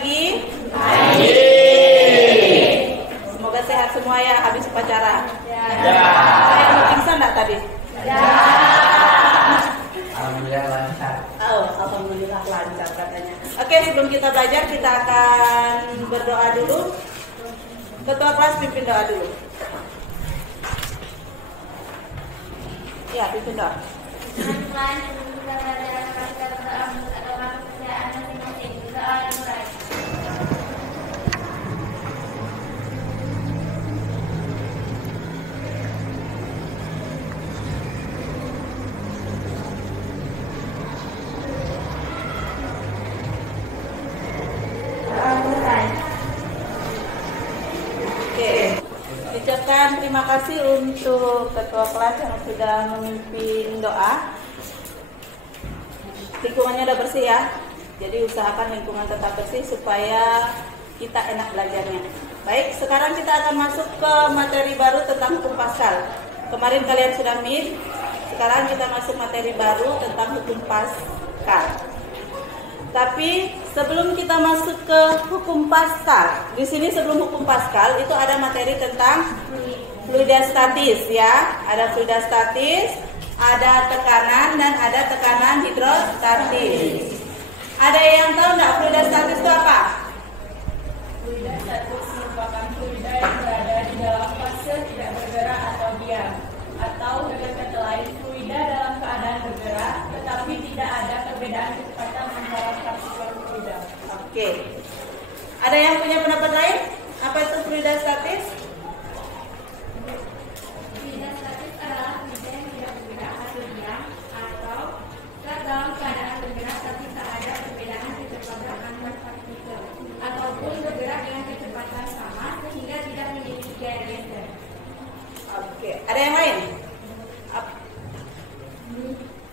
pagi? Semoga sehat semua ya habis upacara. Saya mau pingsan enggak tadi? Alhamdulillah lancar. Oh, alhamdulillah lancar katanya. Oke, sebelum kita belajar kita akan berdoa dulu. Ketua kelas pimpin doa dulu. Ya, pimpin doa. Ucapkan terima kasih untuk ketua kelas yang sudah memimpin doa. Lingkungannya udah bersih ya. Jadi usahakan lingkungan tetap bersih supaya kita enak belajarnya. Baik, sekarang kita akan masuk ke materi baru tentang hukum Paskal. Kemarin kalian sudah meet. Sekarang kita masuk materi baru tentang hukum Paskal. Tapi sebelum kita masuk ke hukum Paskal, di sini sebelum hukum Paskal itu ada materi tentang fluidastatis ya. Ada fluidastatis, ada tekanan dan ada tekanan hidrostatis. Ada yang tahu enggak fluidastatis itu apa? Fluidastatis merupakan fluida yang berada di dalam fase tidak bergerak atau diam, atau dengan kata lain fluida dalam keadaan bergerak tetapi tidak ada perbedaan kecepatan antara partikel fluida. Oke. Ada yang punya pendapat lain? Apa itu fluidastatis? Fluidastatis adalah fluida yang tidak bergerak atau diam, atau dalam keadaan bergerak tapi tak ada perbedaan kecepatan antar partikel, ataupun bergerak dengan kecepatan sama sehingga tidak memiliki gaya geser. Oke. Ada yang lain?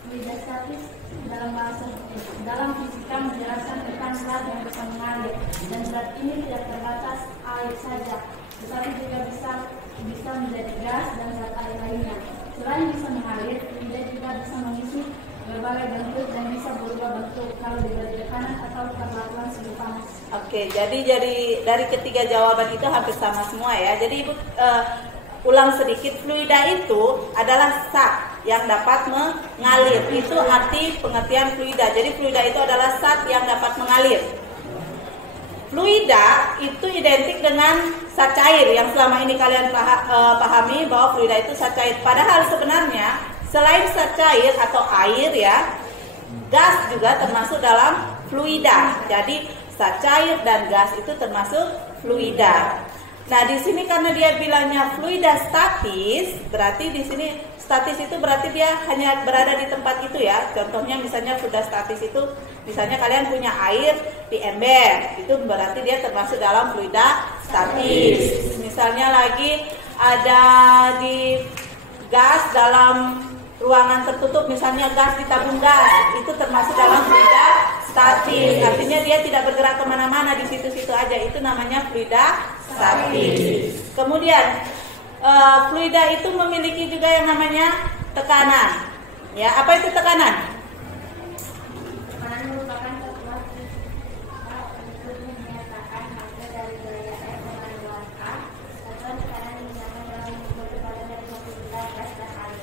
Fluidastatis dalam fisika menjelaskan tentang zat yang bisa mengalir, dan zat ini tidak terbatas air saja, tetapi juga bisa menjadi gas dan zat air lainnya. Selain bisa mengalir, fluida juga bisa mengisi berbagai bentuk dan bisa berubah bentuk kalau diberi tekanan atau perlakuan suhu panas. Oke, jadi dari ketiga jawaban itu hampir sama semua ya. Jadi Ibu ulang sedikit, fluida itu adalah zat yang dapat mengalir. Itu arti pengertian fluida. Jadi fluida itu adalah zat yang dapat mengalir. Fluida itu identik dengan zat cair yang selama ini kalian pahami bahwa fluida itu zat cair. Padahal sebenarnya selain zat cair atau air ya, gas juga termasuk dalam fluida. Jadi zat cair dan gas itu termasuk fluida. Nah, di sini karena dia bilangnya fluida statis, berarti di sini statis itu berarti dia hanya berada di tempat itu ya. Contohnya misalnya fluida statis itu, misalnya kalian punya air di ember, itu berarti dia termasuk dalam fluida statis. Misalnya lagi ada di gas dalam ruangan tertutup, misalnya gas di tabung gas, itu termasuk dalam fluida statis. Artinya dia tidak bergerak kemana-mana, di situ-situ aja. Itu namanya fluida statis. Kemudian fluida itu memiliki juga yang namanya tekanan. Ya, apa itu tekanan? Tekanan merupakan satuan fisika untuk menyatakan massa dari gaya air mengandung A. Satuan tekanan digunakan dalam mengukur tekanan dari suatu benda gas dan air.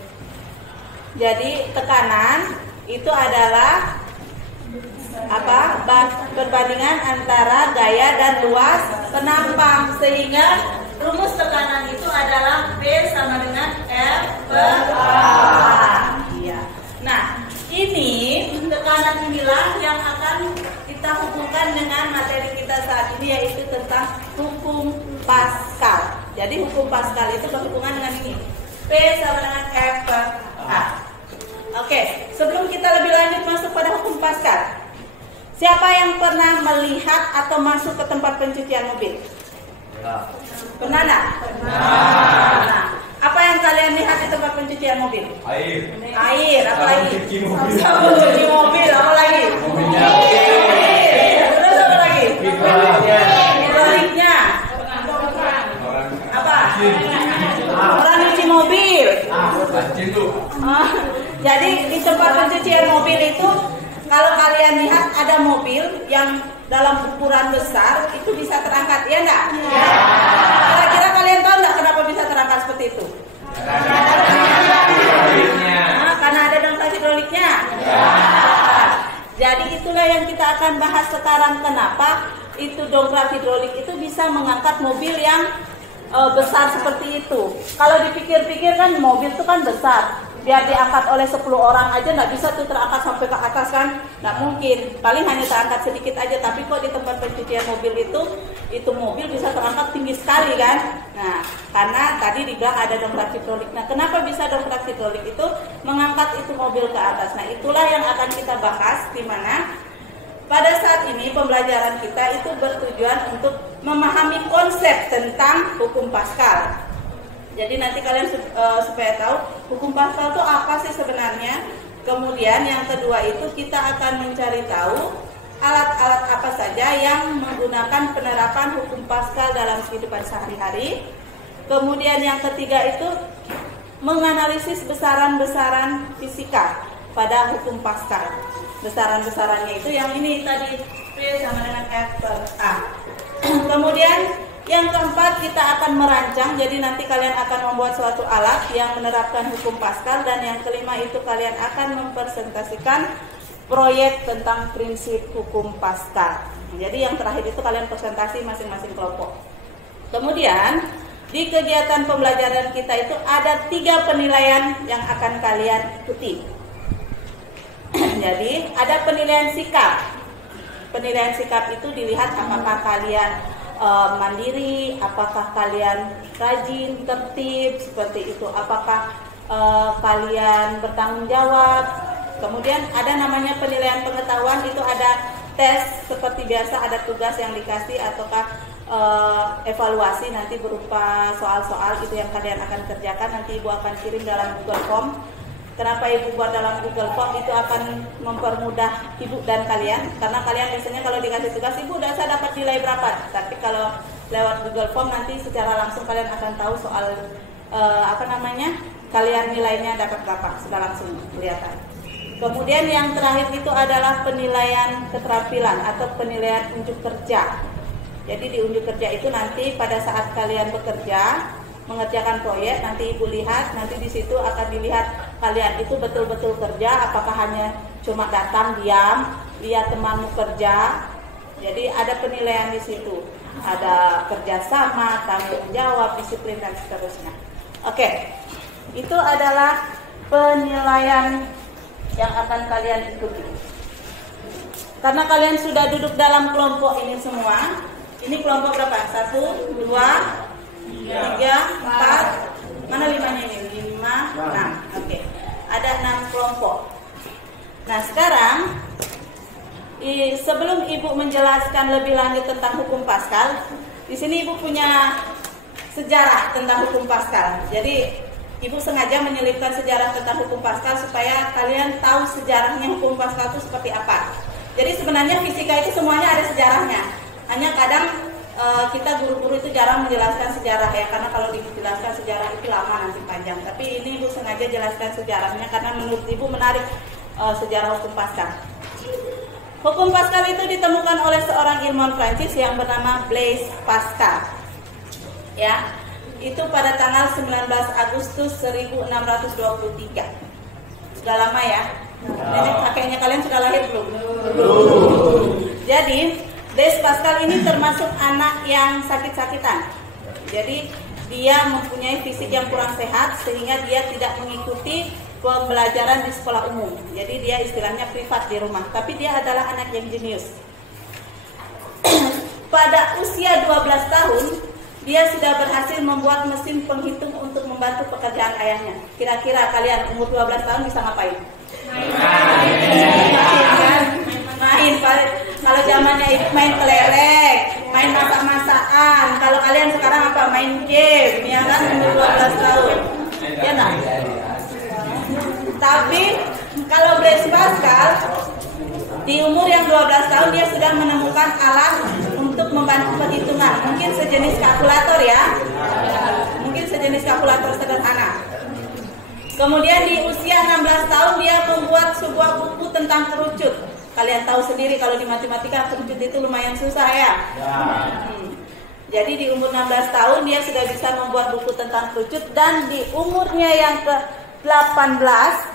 Jadi tekanan itu adalah apa? Perbandingan antara gaya dan luas penampang, sehingga rumus tekanan itu adalah P sama dengan F per A. Iya. Nah, ini tekanan inilah yang akan kita hubungkan dengan materi kita saat ini, yaitu tentang hukum Paskal. Jadi hukum Paskal itu berhubungan dengan ini, P sama dengan F per A. Oke, sebelum kita lebih lanjut masuk pada hukum Paskal, siapa yang pernah melihat atau masuk ke tempat pencucian mobil? Pernah enggak? Nah, apa yang kalian lihat di tempat pencucian mobil? Air, apa lagi? Sabun cuci mobil, apa lagi? Terus apa lagi? Hidroliknya. Apa? Orang cuci mobil. Jadi di tempat pencucian mobil itu, kalau kalian lihat ada mobil yang dalam ukuran besar itu bisa terangkat, ya enggak? Ya. Kira-kira kalian tahu nggak kenapa bisa terangkat seperti itu? Karena ada dongkrak hidroliknya. Ya. Jadi itulah yang kita akan bahas sekarang, kenapa itu dongkrak hidrolik itu bisa mengangkat mobil yang besar seperti itu. Kalau dipikir-pikir kan mobil itu kan besar, biar diangkat oleh 10 orang aja nggak bisa tuh terangkat sampai ke atas kan, nggak mungkin, paling hanya terangkat sedikit aja. Tapi kok di tempat pencucian mobil itu mobil bisa terangkat tinggi sekali kan. Nah, karena tadi dibilang ada dongkrak hidrolik. Nah, kenapa bisa dongkrak hidrolik itu mengangkat itu mobil ke atas? Nah, itulah yang akan kita bahas, di mana pada saat ini pembelajaran kita itu bertujuan untuk memahami konsep tentang hukum Pascal. Jadi nanti kalian supaya tahu hukum Pascal itu apa sih sebenarnya. Kemudian yang kedua itu kita akan mencari tahu alat-alat apa saja yang menggunakan penerapan hukum Pascal dalam kehidupan sehari-hari. Kemudian yang ketiga itu menganalisis besaran-besaran fisika pada hukum Pascal. Besaran-besarannya itu yang ini tadi P sama dengan F per A. Kemudian yang keempat kita akan merancang, jadi nanti kalian akan membuat suatu alat yang menerapkan hukum Pascal. Dan yang kelima itu kalian akan mempresentasikan proyek tentang prinsip hukum Pascal. Jadi yang terakhir itu kalian presentasi masing-masing kelompok. Kemudian di kegiatan pembelajaran kita itu ada 3 penilaian yang akan kalian ikuti. Jadi ada penilaian sikap. Penilaian sikap itu dilihat apakah kalian mandiri, apakah kalian rajin, tertib, seperti itu, apakah kalian bertanggung jawab. Kemudian ada namanya penilaian pengetahuan, itu ada tes seperti biasa, ada tugas yang dikasih ataukah evaluasi nanti berupa soal-soal itu yang kalian akan kerjakan. Nanti Ibu akan kirim dalam Google Form. Kenapa Ibu buat dalam Google Form? Itu akan mempermudah Ibu dan kalian, karena kalian biasanya kalau dikasih tugas, Ibu udah saya dapat nilai berapa. Tapi kalau lewat Google Form nanti secara langsung kalian akan tahu soal kalian nilainya dapat berapa, sudah langsung kelihatan. Kemudian yang terakhir itu adalah penilaian keterampilan atau penilaian unjuk kerja. Jadi di unjuk kerja itu nanti pada saat kalian bekerja mengerjakan proyek, nanti Ibu lihat, nanti di situ akan dilihat kalian itu betul-betul kerja, apakah hanya cuma datang diam, lihat temanmu kerja. Jadi ada penilaian di situ, ada kerjasama, tanggung jawab, disiplin dan seterusnya. Oke, itu adalah penilaian yang akan kalian ikuti. Karena kalian sudah duduk dalam kelompok ini semua, ini kelompok berapa? 1, 2, 3, 4, mana 5-nya ini? 5, 6. Oke. Ada 6 kelompok. Nah, sekarang sebelum Ibu menjelaskan lebih lanjut tentang hukum Pascal, di sini Ibu punya sejarah tentang hukum Pascal. Jadi Ibu sengaja menyelipkan sejarah tentang hukum Pascal supaya kalian tahu sejarahnya hukum Pascal itu seperti apa. Jadi sebenarnya fisika itu semuanya ada sejarahnya. Hanya kadang kita guru-guru itu jarang menjelaskan sejarah ya, karena kalau dijelaskan sejarah itu lama nanti panjang. Tapi ini Ibu sengaja jelaskan sejarahnya karena menurut Ibu menarik sejarah hukum Pascal. Hukum Pascal itu ditemukan oleh seorang ilmuwan Prancis yang bernama Blaise Pascal. Ya, itu pada tanggal 19 Agustus 1623. Sudah lama ya. Nenek kakeknya kalian sudah lahir belum? Jadi Blaise Pascal ini termasuk anak yang sakit-sakitan. Jadi dia mempunyai fisik yang kurang sehat sehingga dia tidak mengikuti pembelajaran di sekolah umum. Jadi dia istilahnya privat di rumah. Tapi dia adalah anak yang jenius. Pada usia 12 tahun dia sudah berhasil membuat mesin penghitung untuk membantu pekerjaan ayahnya. Kira-kira kalian umur 12 tahun bisa ngapain? Main. Kalau zamannya itu main kelereng, main masak-masakan. Kalau kalian sekarang apa? Main game, ya kan, umur 12 tahun. Ya nah. Tapi kalau Blaise Pascal di umur yang 12 tahun dia sudah menemukan alat untuk membantu perhitungan. Mungkin sejenis kalkulator ya. Mungkin sejenis kalkulator sederhana. Kemudian di usia 16 tahun dia membuat sebuah buku tentang kerucut. Kalian tahu sendiri kalau di matematika kerucut itu lumayan susah ya. Jadi di umur 16 tahun dia sudah bisa membuat buku tentang kerucut, dan di umurnya yang ke-18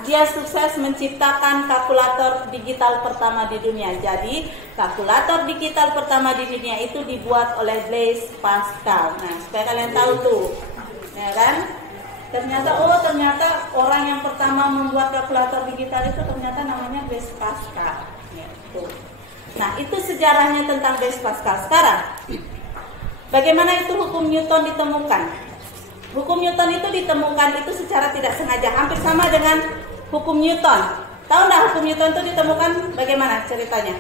dia sukses menciptakan kalkulator digital pertama di dunia. Jadi kalkulator digital pertama di dunia itu dibuat oleh Blaise Pascal. Nah, supaya kalian tahu tuh, ya kan? Ternyata orang yang pertama membuat kalkulator digital itu ternyata namanya Blaise Pascal. Gitu. Nah, itu sejarahnya tentang Blaise Pascal. Sekarang, bagaimana itu hukum Newton ditemukan? Hukum Newton itu ditemukan itu secara tidak sengaja, hampir sama dengan hukum Newton. Tahu nggak hukum Newton itu ditemukan bagaimana ceritanya?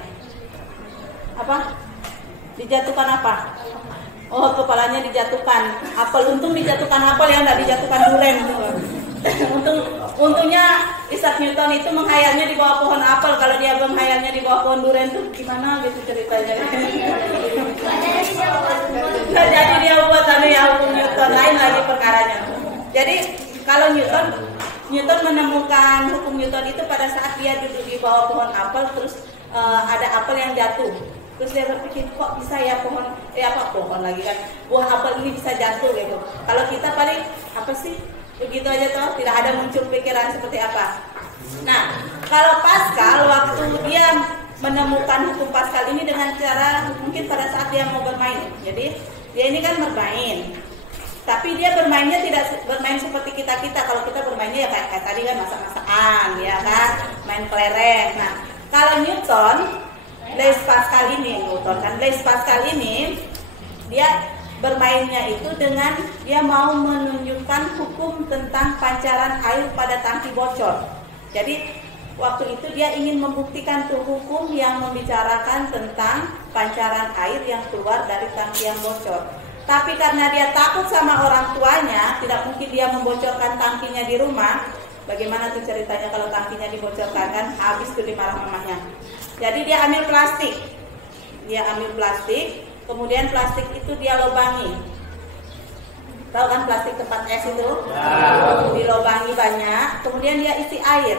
Apa? Dijatuhkan apa? Oh, kepalanya dijatuhkan apel. Untung dijatuhkan apel ya, nggak dijatuhkan duren. Untungnya Isaac Newton itu menghayalnya di bawah pohon apel. Kalau dia menghayalnya di bawah pohon duren tuh gimana gitu ceritanya. Jadi dia buat hukum Newton, lain lagi perkaranya. Jadi kalau Newton menemukan hukum Newton itu pada saat dia duduk di bawah pohon apel, terus ada apel yang jatuh. Terus dia berpikir, kok bisa ya pohon lagi kan, buah apel ini bisa jatuh gitu. Kalau kita paling apa sih, begitu aja toh, tidak ada muncul pikiran seperti apa. Nah, kalau Pascal waktu dia menemukan hukum Pascal ini dengan cara mungkin pada saat dia mau bermain. Jadi dia ini kan bermain, tapi dia bermainnya tidak bermain seperti kita. Kalau kita bermainnya ya kayak tadi kan, masak-masakan, ya kan, main kelereng. Nah, kalau Blaise Pascal ini dia bermainnya itu dengan dia mau menunjukkan hukum tentang pancaran air pada tangki bocor. Jadi waktu itu dia ingin membuktikan tuh hukum yang membicarakan tentang pancaran air yang keluar dari tangki yang bocor. Tapi karena dia takut sama orang tuanya, tidak mungkin dia membocorkan tangkinya di rumah. Bagaimana tuh ceritanya kalau tangkinya dibocorkan, kan habis tuh dimarah mamanya. Jadi dia ambil plastik, kemudian plastik itu dia lobangi. Tahu kan plastik tempat es itu? Dilobangi banyak, kemudian dia isi air.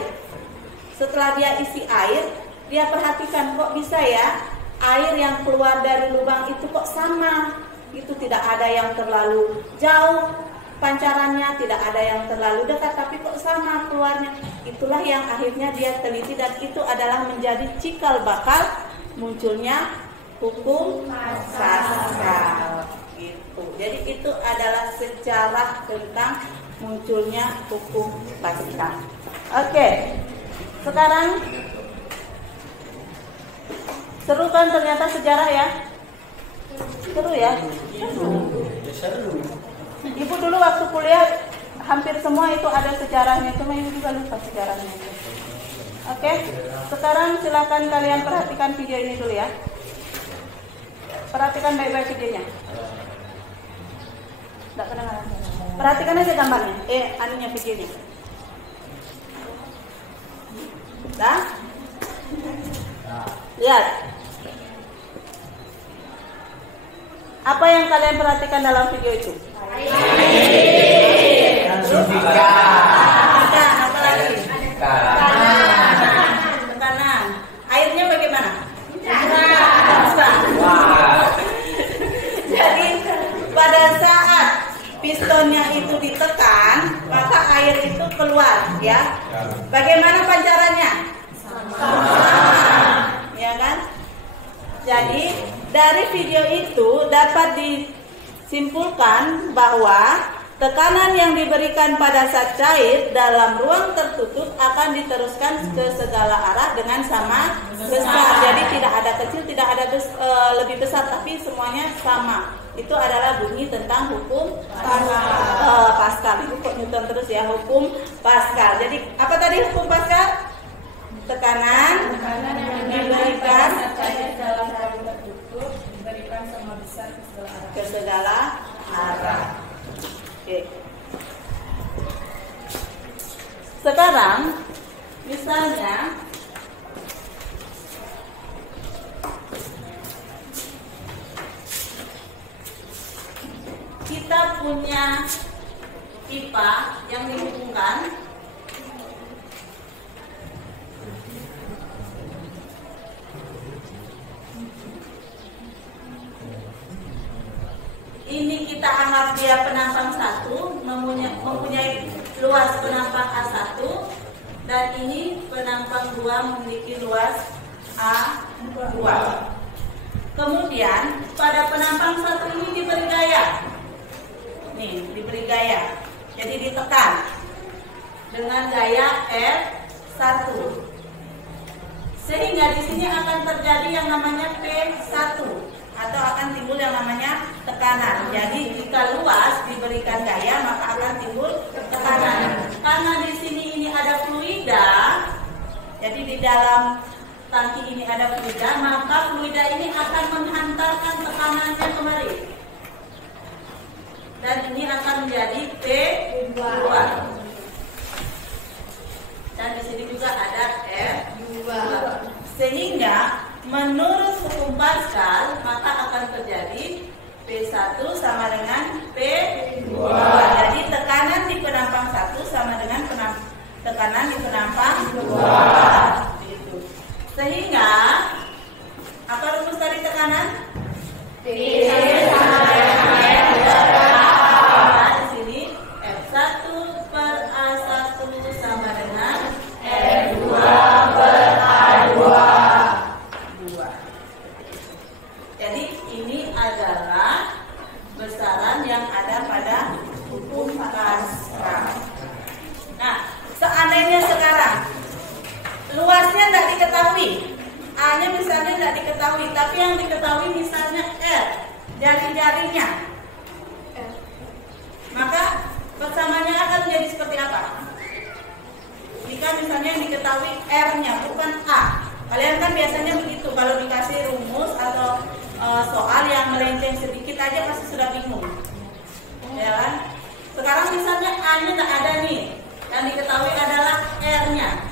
Setelah dia isi air, dia perhatikan kok bisa ya air yang keluar dari lubang itu kok sama. Itu tidak ada yang terlalu jauh pancarannya, tidak ada yang terlalu dekat, tapi kok sama keluarnya. Itulah yang akhirnya dia teliti, dan itu adalah menjadi cikal bakal munculnya hukum Pascal. Gitu. Jadi itu adalah sejarah tentang munculnya hukum Pascal. Oke. Sekarang seru kan ternyata sejarah ya? Seru ya? Seru. Ibu dulu waktu kuliah hampir semua itu ada sejarahnya, cuma ibu juga lupa sejarahnya itu. Oke, sekarang silakan kalian perhatikan video ini dulu ya. Perhatikan baik-baik videonya. Tidak kedengaran. Perhatikan aja gambarnya. Videonya. Dah? Lihat. Apa yang kalian perhatikan dalam video itu? Tekanan. Airnya bagaimana? Jadi pada saat pistonnya itu ditekan, maka air itu keluar, ya. Bagaimana pancarannya? Ya kan? Jadi dari video itu dapat disimpulkan bahwa tekanan yang diberikan pada zat cair dalam ruang tertutup akan diteruskan ke segala arah dengan sama besar. Jadi tidak ada kecil, tidak ada lebih besar, tapi semuanya sama. Itu adalah bunyi tentang hukum Pascal. Itu kok Newton terus ya, hukum Pascal. Jadi apa tadi hukum Pascal? Tekanan yang diberikan cair dalam ruang tertutup diberikan sama besar ke segala arah. Oke. Sekarang misalnya kita punya pipa yang dihubungkan kita anggap dia penampang 1, mempunyai luas penampang A1, dan ini penampang 2 memiliki luas A2. Kemudian pada penampang 1 ini diberi gaya. Nih, diberi gaya. Jadi ditekan dengan gaya F1. Sehingga di sini akan terjadi yang namanya P1 atau akan timbul yang namanya tekanan. Jadi jika luas diberikan gaya maka akan timbul tekanan. Karena di sini ini ada fluida, jadi di dalam tangki ini ada fluida, maka fluida ini akan menghantarkan tekanannya kemari. Dan ini akan menjadi P2. Dan di sini juga ada F2. Sehingga menurut hukum Pascal maka akan terjadi P1 sama dengan P2. Jadi tekanan di penampang 1 sama dengan tekanan di penampang 2. Sehingga apa rumus tadi tekanan? P sama dengan F2. Di sini F1 per A1 sama dengan F2 per A2. Jadi ini adalah besaran yang ada pada hukum Pascal. Nah, seandainya sekarang luasnya tidak diketahui, A-nya misalnya tidak diketahui, tapi yang diketahui misalnya R, jari-jarinya, maka persamanya akan menjadi seperti apa? Jika misalnya yang diketahui R-nya bukan A, kalian kan biasanya begitu kalau dikasih rumus atau soal yang melenceng sedikit aja pasti sudah bingung, ya kan? Sekarang misalnya A-nya tidak ada nih, yang diketahui adalah R-nya.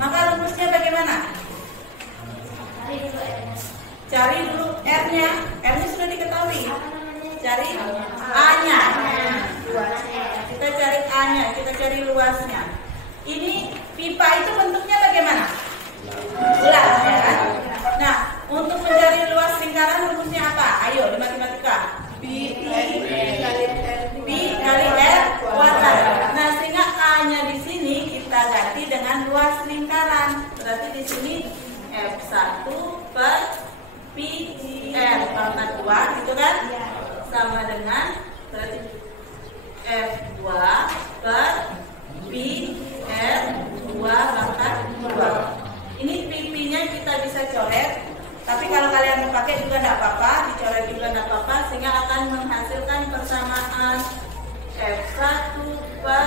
Maka rumusnya bagaimana? Cari dulu R-nya. R-nya sudah diketahui. Cari A-nya. Kita cari A-nya, kita cari luasnya. Ini pipa itu bentuknya bagaimana? Bulat, ya kan? Nah, untuk mencari luas lingkaran rumusnya apa? Ayo, di matematika. Pi kali R kuadrat. Nah, sehingga A-nya di sini kita ganti dengan luas lingkaran. Berarti di sini F1 per Pi R pangkat 2 gitu kan? Sama dengan berarti F2 per Pi R 2 pangkat 2. Ini pipinya kita bisa coret. Tapi kalau kalian mau pakai juga tidak apa-apa, dicoret juga tidak apa-apa, sehingga akan menghasilkan persamaan F1 per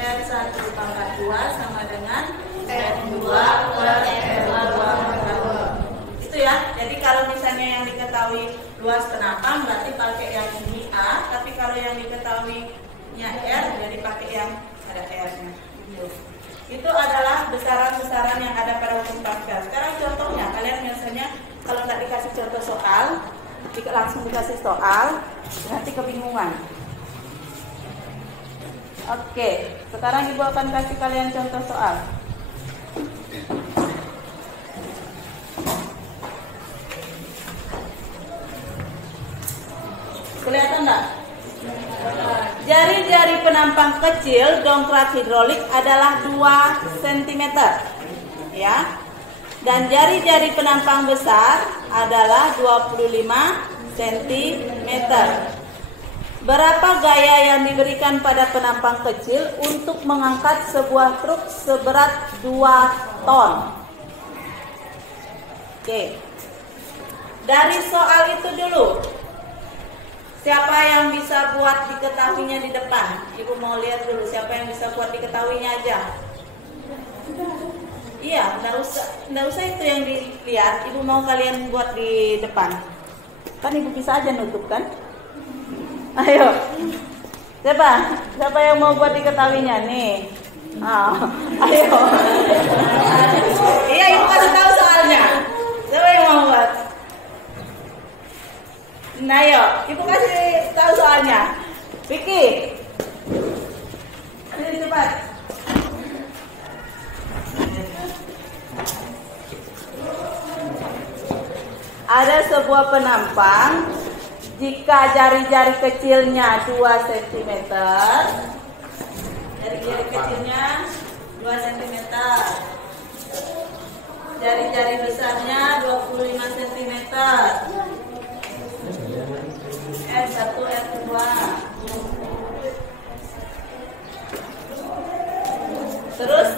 R1 pangkat 2 sama dengan F2 per R2 pangkat 2. Itu ya, jadi kalau misalnya yang diketahui luas penampang berarti pakai yang ini A, tapi kalau yang diketahuinya R jadi pakai yang ada R-nya. Itu adalah besaran-besaran yang ada pada hukum Pascal. Sekarang contohnya, kalian biasanya kalau nggak dikasih contoh soal, langsung dikasih soal, nanti kebingungan. Oke, sekarang Ibu akan kasih kalian contoh soal. Kelihatan nggak? Jari-jari penampang kecil dongkrak hidrolik adalah 2 cm, ya. Dan jari-jari penampang besar adalah 25 cm. Berapa gaya yang diberikan pada penampang kecil untuk mengangkat sebuah truk seberat 2 ton? Oke. Dari soal itu dulu. Siapa yang bisa buat diketahuinya di depan? Ibu mau lihat dulu siapa yang bisa buat diketahuinya aja. Iya, nggak usah itu yang dilihat. Ibu mau kalian buat di depan. Kan Ibu bisa aja nutup kan? Ayo. Siapa yang mau buat diketahuinya nih? Ayo. Iya, Ibu kasih tahu soalnya. Siapa yang mau buat? Nah, yuk, Ibu kasih tahu soalnya. Vicky, sini cepat. Ada sebuah penampang Jika jari-jari kecilnya 2 cm, jari-jari kecilnya 2 cm, jari-jari besarnya 25 cm. F1, F2. Terus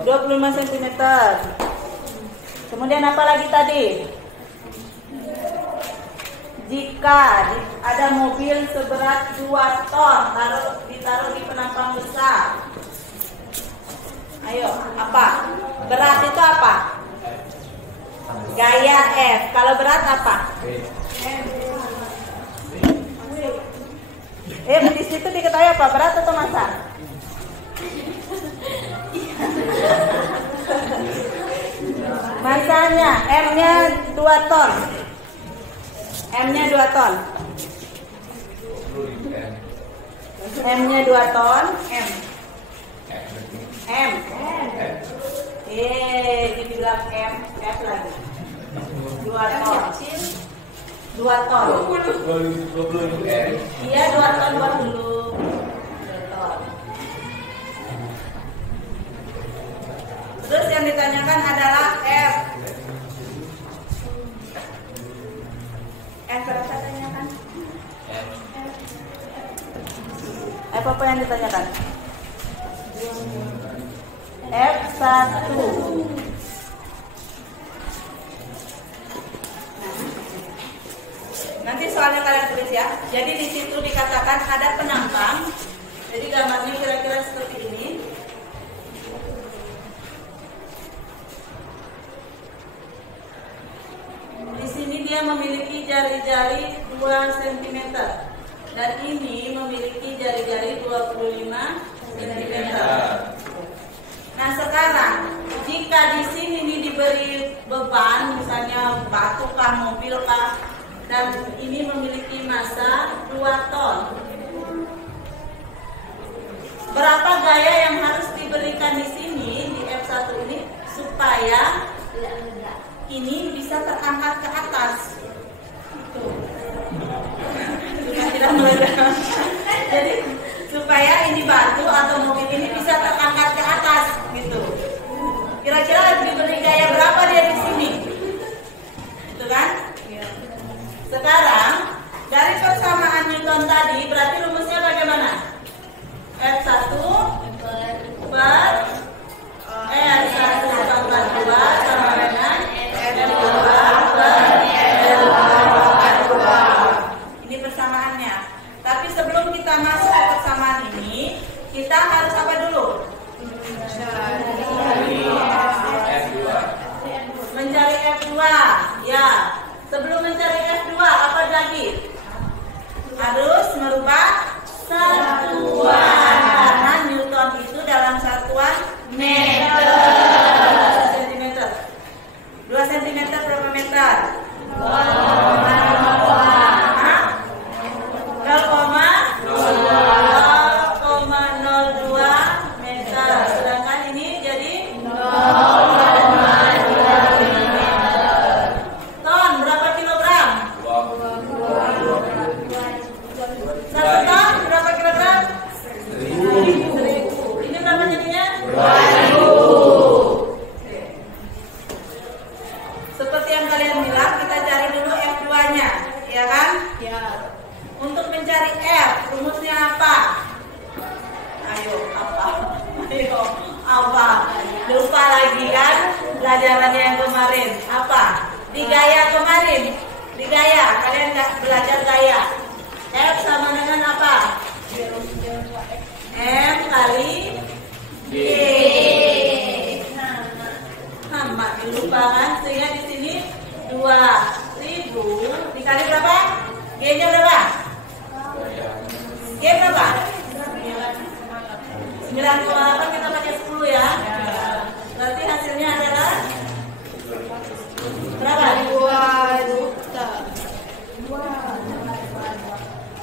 25 cm. Kemudian apa lagi tadi? Jika ada mobil seberat 2 ton ditaruh di penampang besar. Ayo, apa? Berat itu apa? Gaya F. Kalau berat apa? Di situ diketahui apa? Berat atau massa? Massanya M-nya 2 ton. M-nya 2 ton. M-nya 2 ton. M. Dibilang M, F lagi. 2 ton. 2 ton. 20 M. Iya, 2 ton 20. 2 ton. Terus yang ditanyakan adalah F. F berapa tanyakan? F apa yang ditanyakan? F1. Nanti soalnya kalian tulis ya. Jadi di situ dikatakan ada penampang. Jadi gambarnya kira-kira seperti ini. Di sini dia memiliki jari-jari 2 cm. Dan ini memiliki jari-jari 25 cm. Nah sekarang jika di sini ini diberi beban, misalnya batu kah, mobil kah, dan ini memiliki massa 2 ton. Berapa gaya yang harus diberikan di sini di F1 ini supaya ini bisa terangkat ke atas? Sudah tidak meledak. Jadi supaya ini batu atau mobil ini bisa terangkat ke atas gitu. Kira-kira diberi gaya berapa dia di sini? Itu kan? Sekarang dari persamaan Newton tadi berarti rumusnya bagaimana? F1 per R1 tambah 2 sama dengan F2 per R2. Ini persamaannya. Tapi sebelum kita masuk ke persamaan ini, kita harus apa dulu? Mencari F2. Ya. Sebelum mencari F2, apa lagi? Harus merubah satuan. Karena Newton itu dalam satuan meter. Sentimeter. 2 cm berapa meter? 0,02 meter. Sedangkan ini jadi 1 ton berapa kilogram? 1000. Ini berapa jadinya? 2000. Seperti yang kalian bilang, kita cari dulu F2-nya, ya kan? Ya. Untuk mencari F, rumusnya apa? Ayo, apa? Lupa lagi kan? Pelajaran yang kemarin. Apa? Di gaya kemarin. Di gaya, kalian nggak belajar gaya. F sama dengan apa? M kali G. Makin lupa kan? Sehingga di sini 2000 dikali berapa? G-nya berapa? G berapa? 9,8 kita pakai 10 ya. Berarti hasilnya adalah berapa? 2 juta.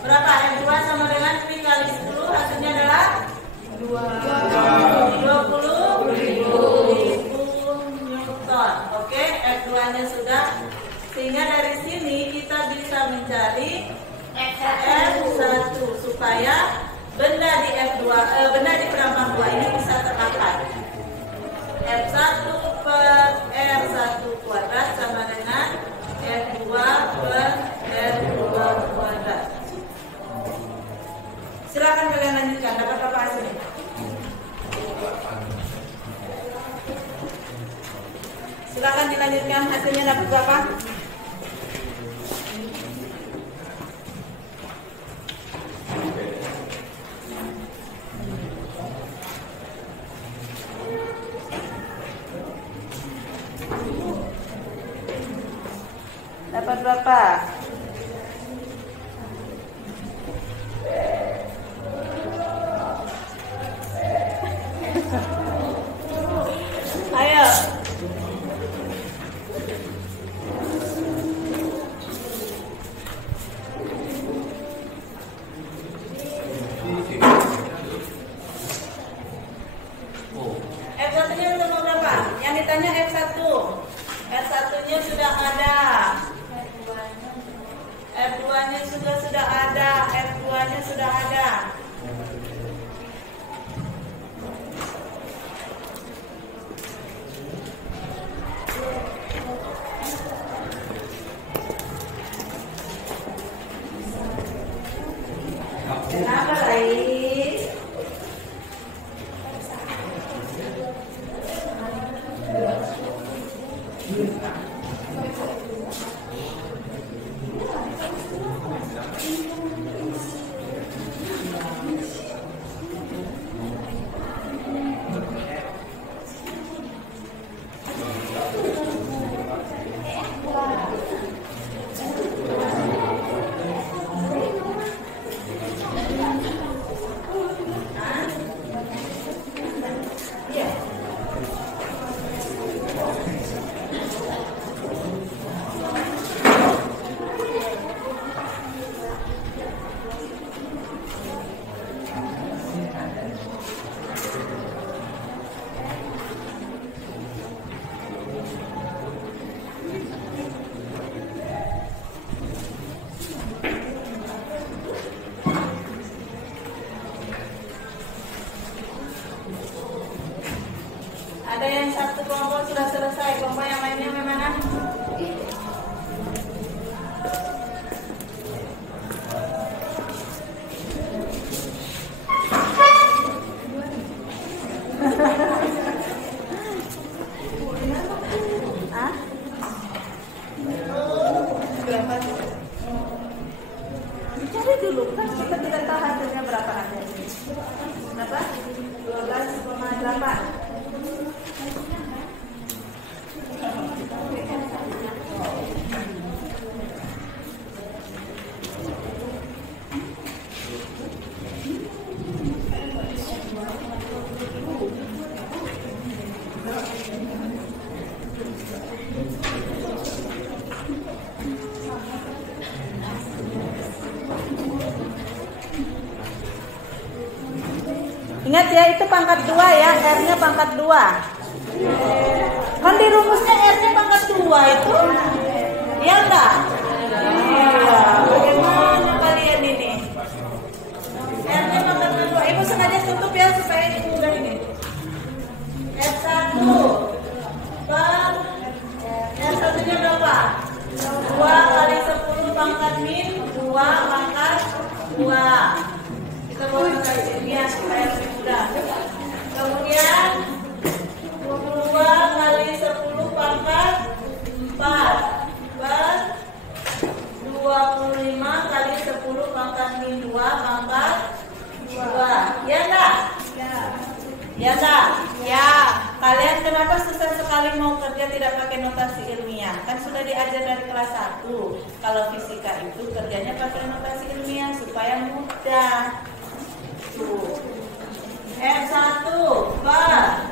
Berapa? M2 sama dengan P kali 10, hasilnya adalah 20.000 Newton. Oke, F2 nya sudah. Sehingga dari sini kita bisa bisa mencari F1 supaya benda di benda di perambang 2 ini bisa terangkat. F1 per R1 kuadrat sama dengan F2 per R2 kuadrat. Silakan kalian lanjutkan. Dapat berapa hasilnya? Silakan dilanjutkan. Hasilnya dapat berapa? Dapat berapa? Ayo. F1-nya nomor berapa? Yang ditanya F1. F1-nya sudah ada. F2-nya sudah ada. F2-nya sudah ada. Kenapa lain? Ada yang satu kelompok sudah selesai, kelompok yang lainnya bagaimana? Dicari dulu, kan kita tidak tahu hasilnya berapa nanti. Berapa? 12,8. Ingat ya, itu pangkat 2 ya, R-nya pangkat 2. Kan di rumusnya R-nya pangkat 2 itu. Ya enggak? Iya, bagaimana kalian ini? R-nya pangkat 2. Ibu sengaja tutup ya supaya ini mudah ini. R1 per R1-nya berapa? 2 kali 10 pangkat min 2 pangkat 2. Kita buat hasilnya supaya lebih mudah. Kemudian 2 kali 10 pangkat 4 per 25 kali 10 pangkat min 2 pangkat 2. Ya enggak? Ya. Ya enggak? Ya. Kalian kenapa susah sekali mau kerja tidak pakai notasi ilmiah? Kan sudah diajar dari kelas 1. Kalau fisika itu kerjanya pakai notasi ilmiah supaya mudah. R1 per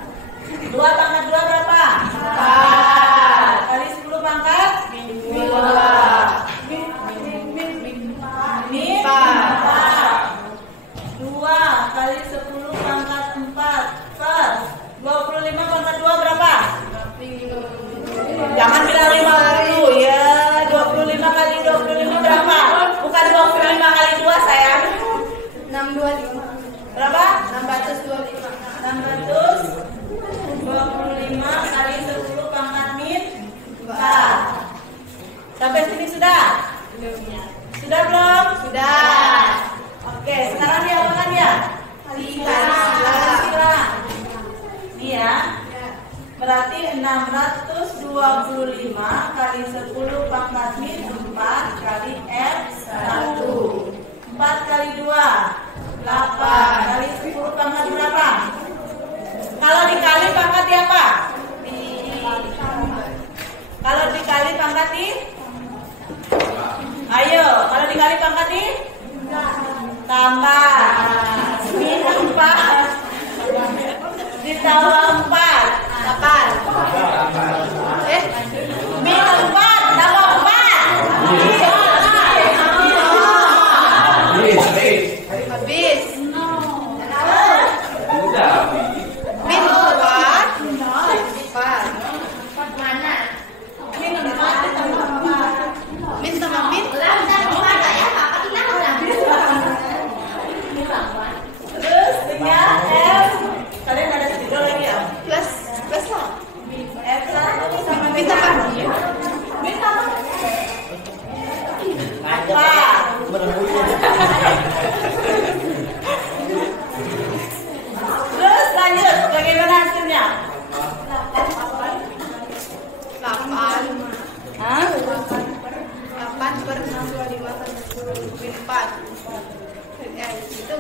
2 pangkat 2 berapa? 4 kali 10 pangkat 2 min 4 2 kali 10 pangkat 4 per 25 pangkat 2 berapa? Jangan bilang 50 ya. 25 kali 25 berapa? Sampai sini sudah? Sudah belum? Sudah. Oke, sekarang diapakan ya? Silang. Ini ya. Berarti 625 kali 10 pangkat min 4 kali F1. 4 kali 2 8 kali 10 pangkat berapa? Kalau dikali pangkat di apa? Kalau dikali pangkat di? Ayo, kalau dikali pangkat di? Tambah. Min 4 ditambah 4 8. Min 4 tambah 4. Habis. Min 4 mana? Min 4 ditambah 4. Min tambah min. Terus dengan F. Kalian ada spidol lagi ya? Plus lah. F1 sama min tambah min tambah apa? Terus lanjut, bagaimana hasilnya? 8. Hah? 8 per 625 min 4. Itu.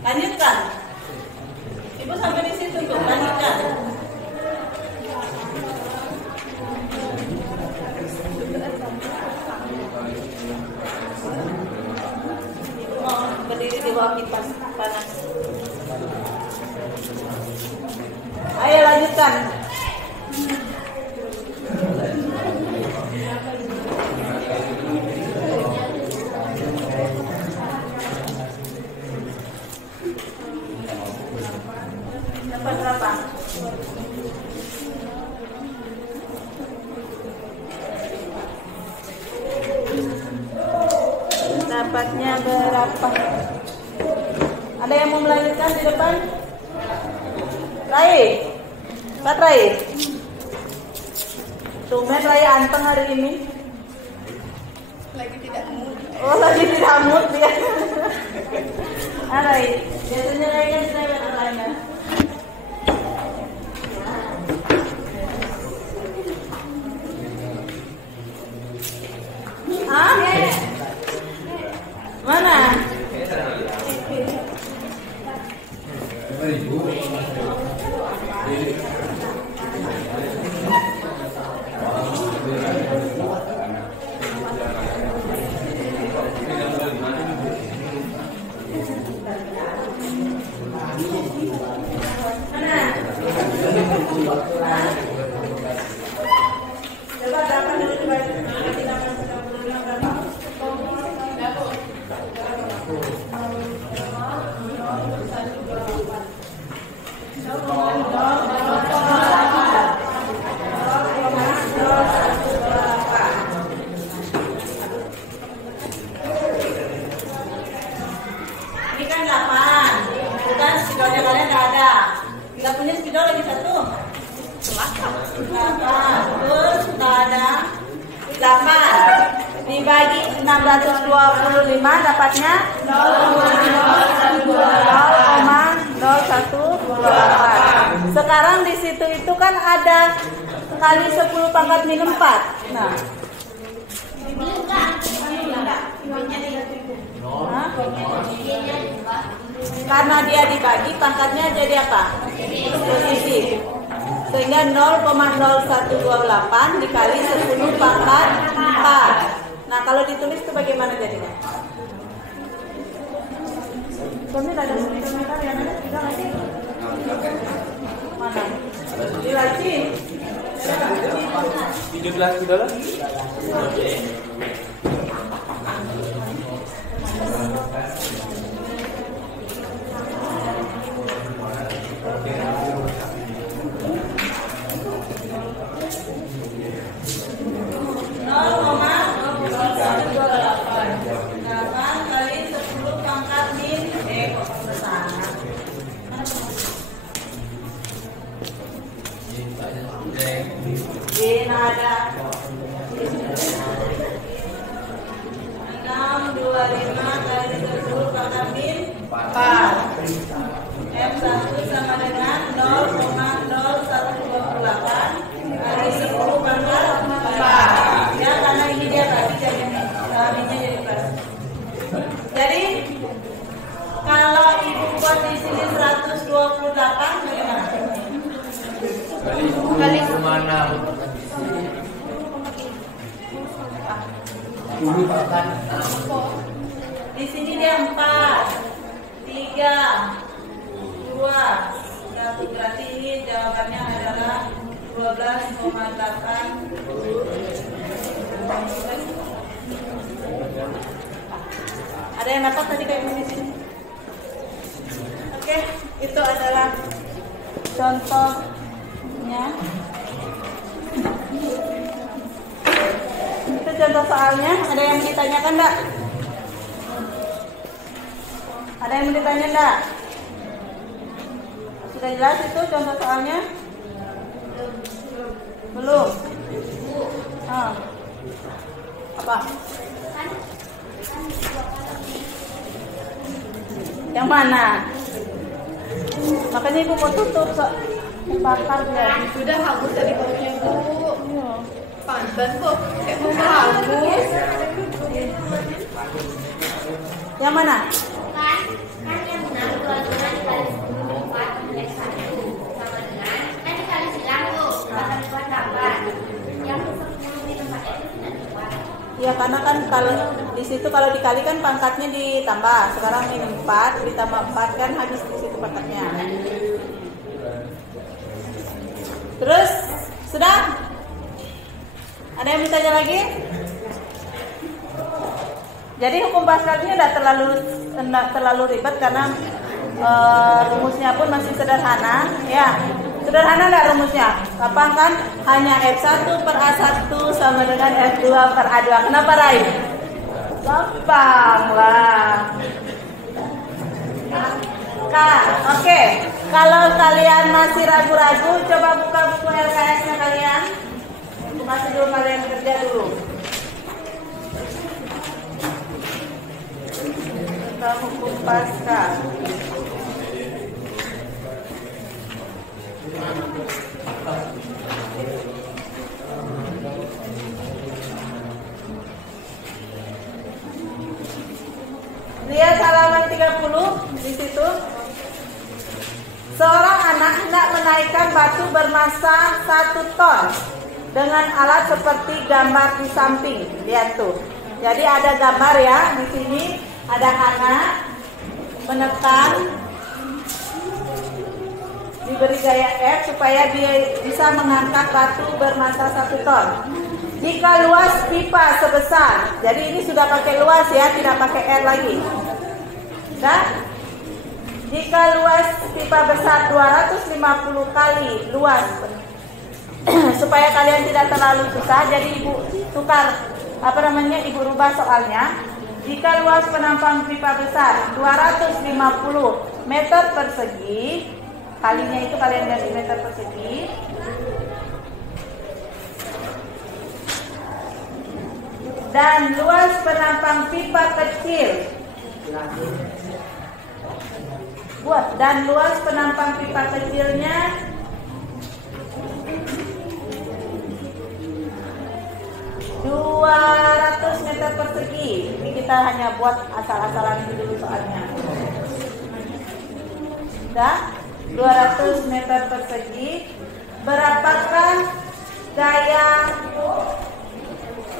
Lanjutkan. Ibu sampai di situ tuh, lanjutkan. Oh, berdiri di bawah kipas panas. Ayo lanjutkan. Dapat berapa? Dapatnya berapa? Ada yang mau melanjutkan di depan? Rai, Pak Rai. Tumben Rai anteng hari ini. Lagi tidak mood. Oh, lagi tidak mood dia. Rai, biasanya Rai kan cerewet orangnya. Ah? Mana? Coba berapa dulu dibagi 695 berapa? Ini kan 8. Bukan spidolnya kalian nggak ada. Kita punya spidol lagi satu. 8. Terus nggak ada 8 dibagi 625 dapatnya 0,0128. Sekarang di situ itu kan ada kali 10 pangkat min 4. Nah, karena dia dibagi pangkatnya jadi apa? Posisi. Sehingga 0,0128 dikali 10 pangkat 4. Nah, kalau ditulis itu bagaimana jadinya? Kami ada komentar yang ada tidak lagi. Mana? Di laci. 17 sudah lah. Nada. Di sini dia 4, 3, 2, 1. Berarti ini jawabannya adalah 12,8. Ada yang dapat tadi kayak di sini? Oke, itu adalah contohnya. Itu contoh soalnya. Ada yang ditanyakan enggak? Ada yang ditanya enggak? Sudah jelas itu contoh soalnya? Belum? Apa? Yang mana? Makanya ibu mau tutup bakar ya. Sudah hapus dari baunya Bu. Pantas kok kayak mau hapus. Yang mana? Kan yang benar dua-duanya dikali 10 4 X 1 sama dengan kan dikali silang tuh 8 yang 10 di tempat itu tidak dibuat. Ya karena kan kalau di situ kalau dikali kan pangkatnya ditambah. Sekarang ini 4 ditambah 4 kan habis di situ pangkatnya. Terus sudah? Ada yang bertanya lagi? Jadi hukum Pascalnya tidak terlalu ribet karena rumusnya pun masih sederhana. Ya, sederhana nggak rumusnya? Gampang kan? Hanya F1 per A1 sama dengan F2 per A2. Kenapa Rai? Gampang lah. Oke. Kalau kalian masih ragu-ragu, coba buka buku LKS-nya kalian. Masih dulu kalian kerja dulu. Tentang hukum Pascal. Lihat halaman 30 di situ. Seorang anak hendak menaikkan batu bermassa 1 ton dengan alat seperti gambar di samping. Lihat tuh. Jadi ada gambar ya di sini. Ada anak menekan, diberi gaya F supaya dia bisa mengangkat batu bermassa 1 ton. Jika luas pipa sebesar, jadi ini sudah pakai luas ya, tidak pakai R lagi. Dan jika luas pipa besar 250 kali luas, supaya kalian tidak terlalu susah, jadi ibu tukar ibu rubah soalnya. Jika luas penampang pipa besar 250 meter persegi, kalinya itu kalian ganti meter persegi. Dan luas penampang pipa kecil. Dan luas penampang pipa kecilnya 200 meter persegi. Ini kita hanya buat asal-asalan dulu soalnya. Sudah 200 meter persegi. Berapakah gaya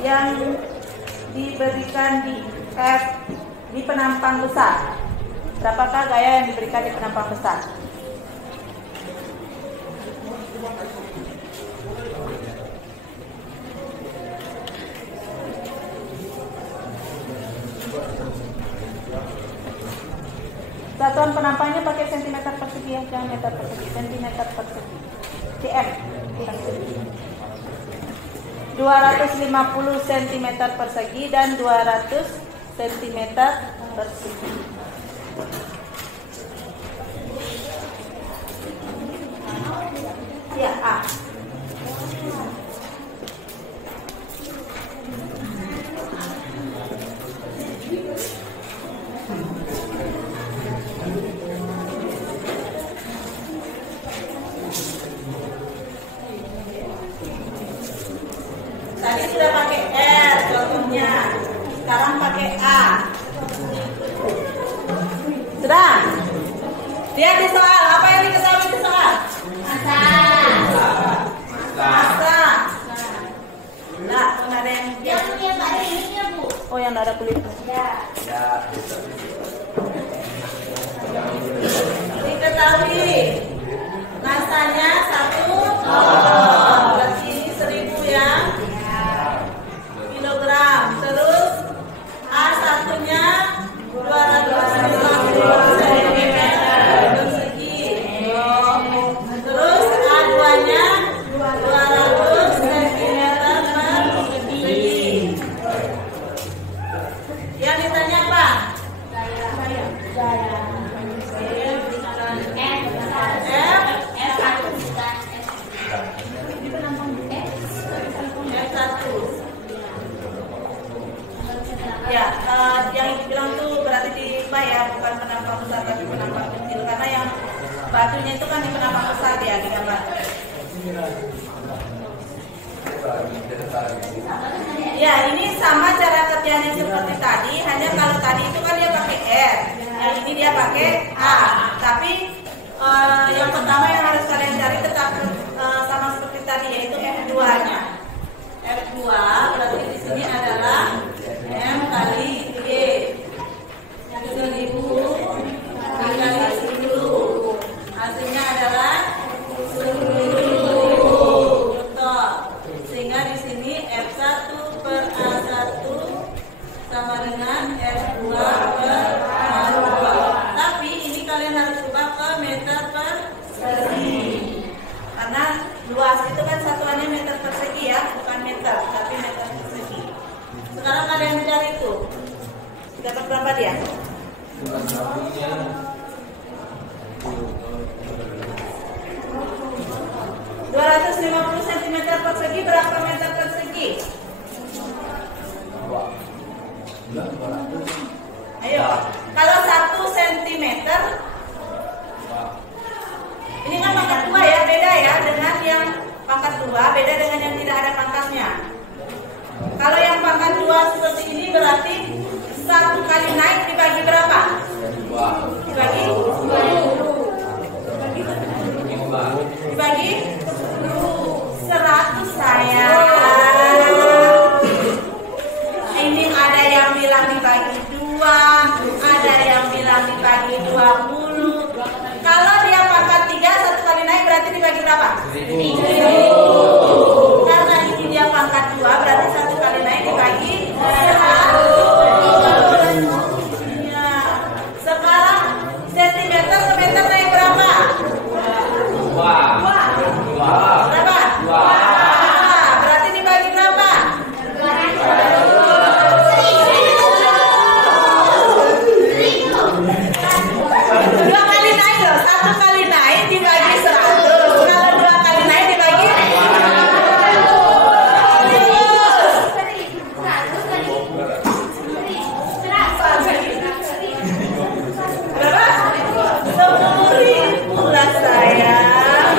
yang diberikan di F di penampang besar? Berapakah gaya yang diberikan di penampang besar? Satuan penampangnya pakai centimeter persegi ya, jangan meter persegi, centimeter persegi. cm. 250 cm persegi dan 200 cm persegi. Ya, A. Tadi sudah pakai R contohnya, sekarang pakai A. Sudah? Lihat di soal, apa yang diketahui di soal? Masa. yang nggak ada kulitnya. Diketahui masanya 1 berarti ini 1000 ya kilogram. Terus A1-nya 250 cm persegi. Terus A2-nya 200 cm persegi. Yang ditanya apa? Ya, yang dibilang tuh berarti di IPA ya, bukan penampang besar tapi penampang kecil, karena yang batunya itu kan di penampang besar ya di gambar. Ya, ini sama cara kerjanya seperti tadi, hanya kalau tadi itu kan dia pakai R, yang ini dia pakai A. Tapi yang pertama yang harus kalian cari tetap sama seperti tadi, yaitu F2-nya. F2 berarti di sini adalah M kali Y. 1000 dikali 10. Hasilnya adalah 10.000 Newton. Sehingga di sini F1 per A1 sama dengan F2 per A2. Tapi ini kalian harus ubah ke meter persegi. Karena luas itu kan satuannya meter persegi ya, bukan meter, tapi meter persegi. Sekarang kalian cari itu. Dapat berapa dia? 250 cm persegi berapa meter persegi? Ayo, kalau 1 cm ini kan pangkat 2 ya, beda ya dengan yang pangkat 2, beda dengan yang tidak ada pangkatnya. Kalau yang pangkat 2 seperti ini berarti 1 kali naik dibagi berapa? Dibagi 100 sayang. Ini ada yang bilang dibagi 2, ada yang bilang dibagi 20. Kalau dia pangkat 3, 1 kali naik berarti dibagi berapa? 1000. Karena ini dia pangkat 2, berarti 1 kali naik dibagi 100. Ya. Sekarang sentimeter ke meter naik berapa? 2. Berapa? 2. Berarti dibagi berapa? 2 kali naik loh, 1 kali naik dibagi 100. Kalau 2 kali naik dibagi berapa? 10.000 lah sayang.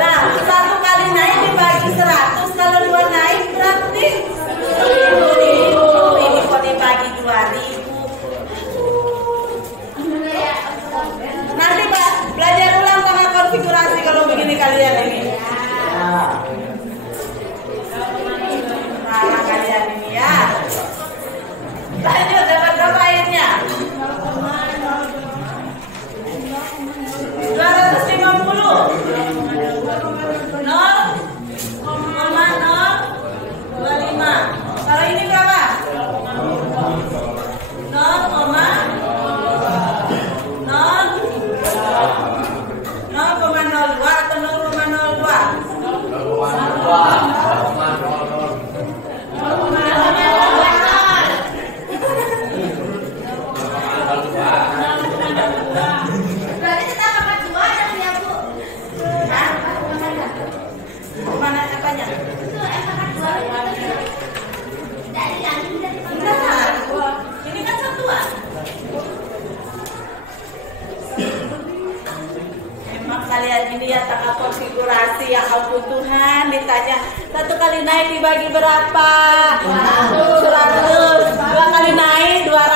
Nah, 1 kali naik dibagi 100, kalau 2 naik berarti 10.000. Ini kok dibagi 2.000. Nanti Pak belajar ulang tentang konfigurasi kalau begini kalian ini. Nah, kalian ini ya. Lanjut, dapat berapa airnya? 250. 0,025. Kalau ini berapa? 0,02 atau 0,02? 0,00. Berarti kita pangkat 2 ada ya Bu? Hah? Mana apanya? Itu pangkat 2. Tidak diganti dari pangkat Enggak. Ini kan satuan. Emang kalian ini ya tanggal konfigurasi ya ampun Tuhan, ditanya 1 kali naik dibagi berapa? 100. 2 kali naik 200.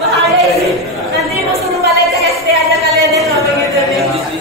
Bahaya sih. Nanti ibu suruh balik ke SD aja kalian ini kalau begitu nih.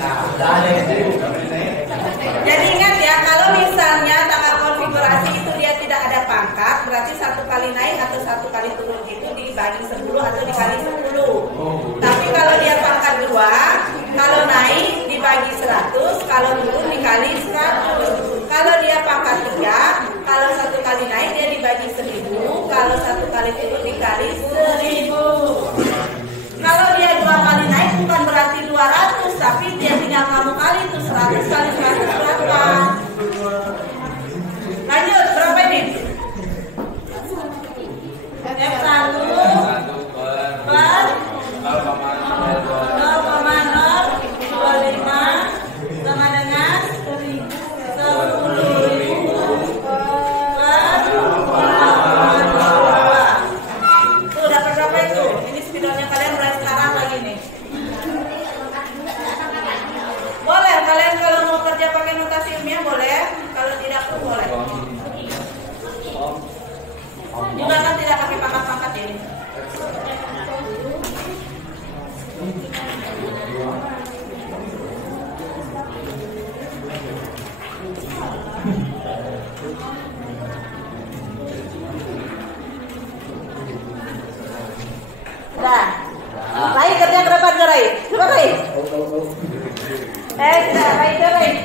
Tidak, baik.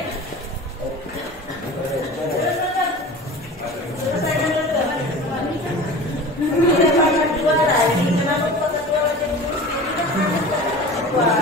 Selesaikan dulu. Ini pangkat 2 lah. Ini kenapa pangkat 2 aja? Wah.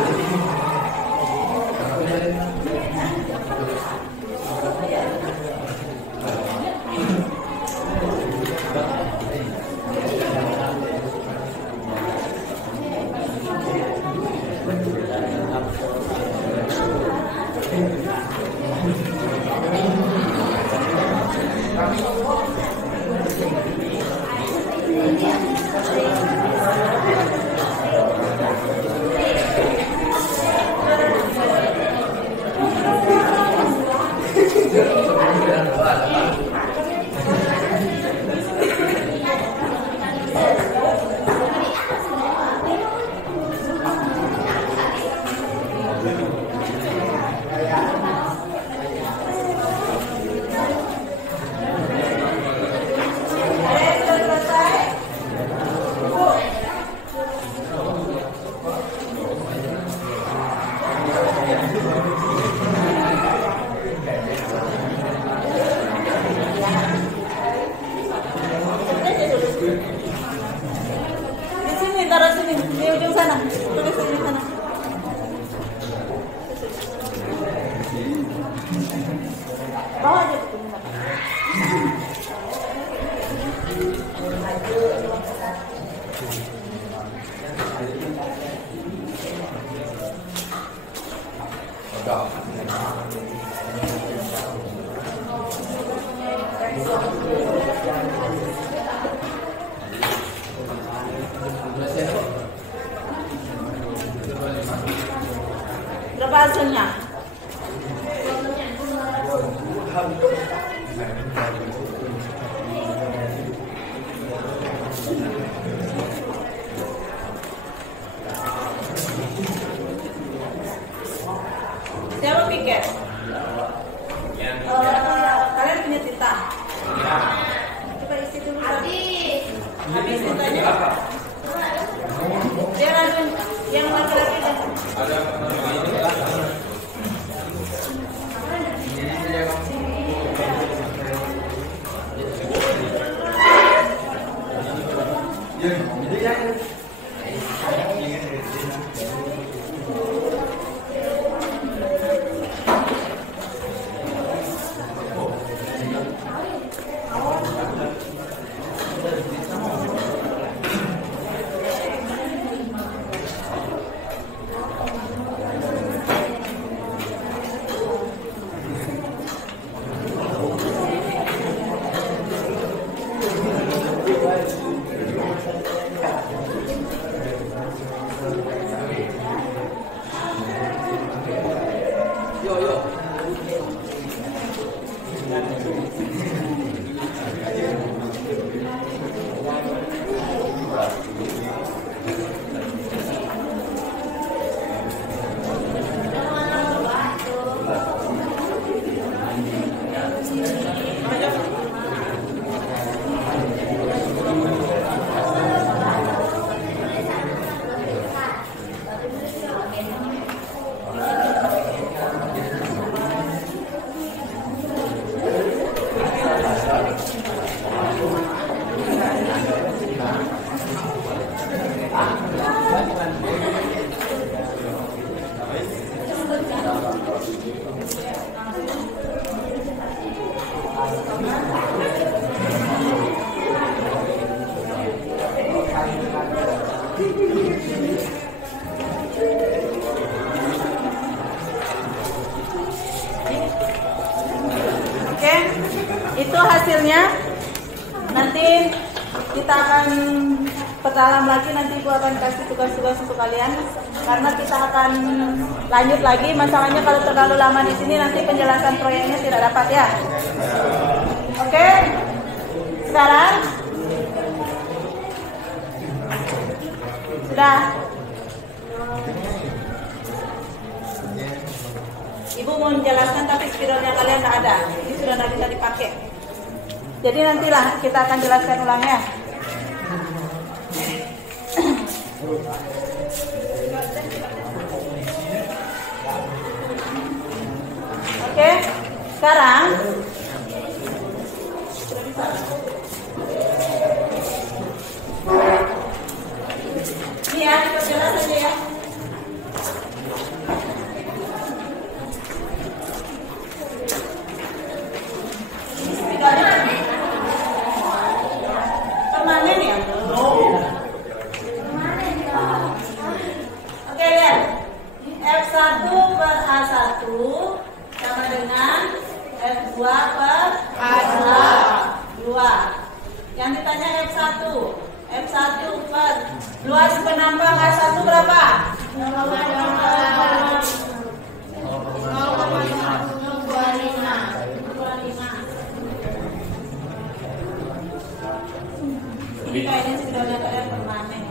Di ujung sana, tulis di sana. Bawa aja ke sini. Berapa hasilnya? Siapa pikir? Kalian punya tinta? Coba isi dulu. Habis tintanya. Dia langsung yang laki-laki kan? Oke, itu hasilnya. Nanti kita akan perdalam lagi, nanti Ibu akan kasih tugas-tugas untuk kalian karena kita akan lanjut lagi. Masalahnya kalau terlalu lama di sini nanti penjelasan proyeknya tidak dapat ya. Oke, sekarang sudah. Ibu mau menjelaskan tapi spidolnya kalian tidak ada. Ini sudah tidak bisa dipakai. Jadi nantilah kita akan jelaskan ulangnya. F1 per A1 sama dengan F2 per A2. Yang ditanya F1 per luas penambang A1 berapa? 0,125. Ini kayaknya sudah ada kalian permanen.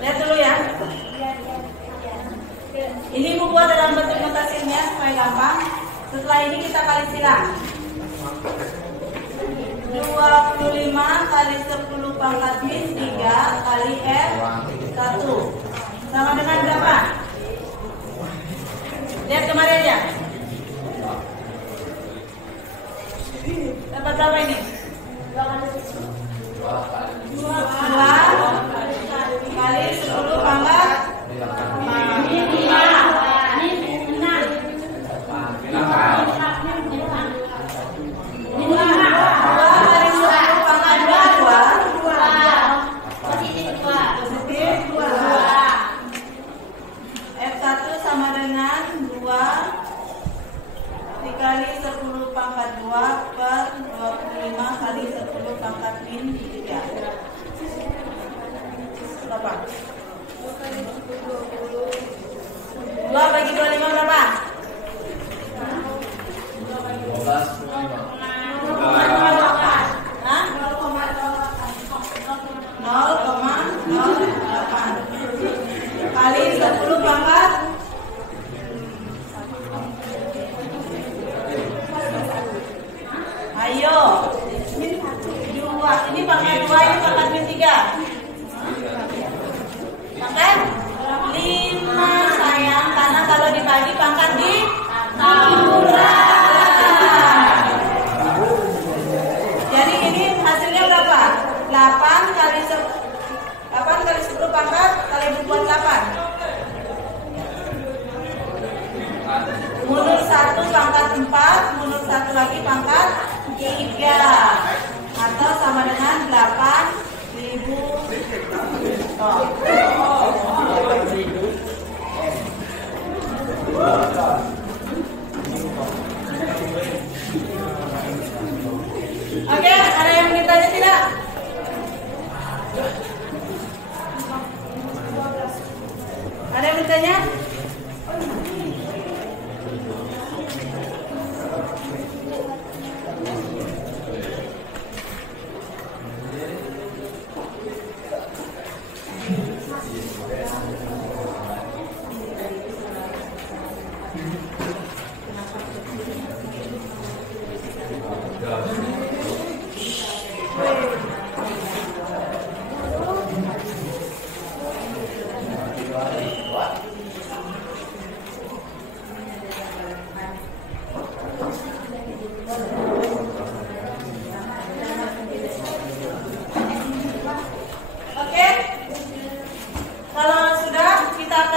Lihat dulu ya. Ini buat dalam bentuk notasinya supaya gampang. Setelah ini kita kali silang. 25 kali 10 pangkat min 3 kali F1 sama dengan berapa? Lihat kemarin ya. Dapat berapa ini? 2 kali 10 pangkat min 5. F1 sama dengan 2 dikali 10 pangkat 2 per 25 kali 10 pangkat min 3. Berapa? 2 bagi 25 berapa? 0,08 kali 10 pangkat ayo 2 ini pangkat 2 ini pangkat min 3 pangkat 5 sayang karena kalau dibagi pangkat di jadi ini hasilnya berapa? 8 kali 10 pangkat kali berbuat 8 mundur 1 pangkat 4 mundur 1 lagi pangkat 3 atau sama dengan 8.000 ton. Oke, ada yang bertanya tidak? Ada yang bertanya?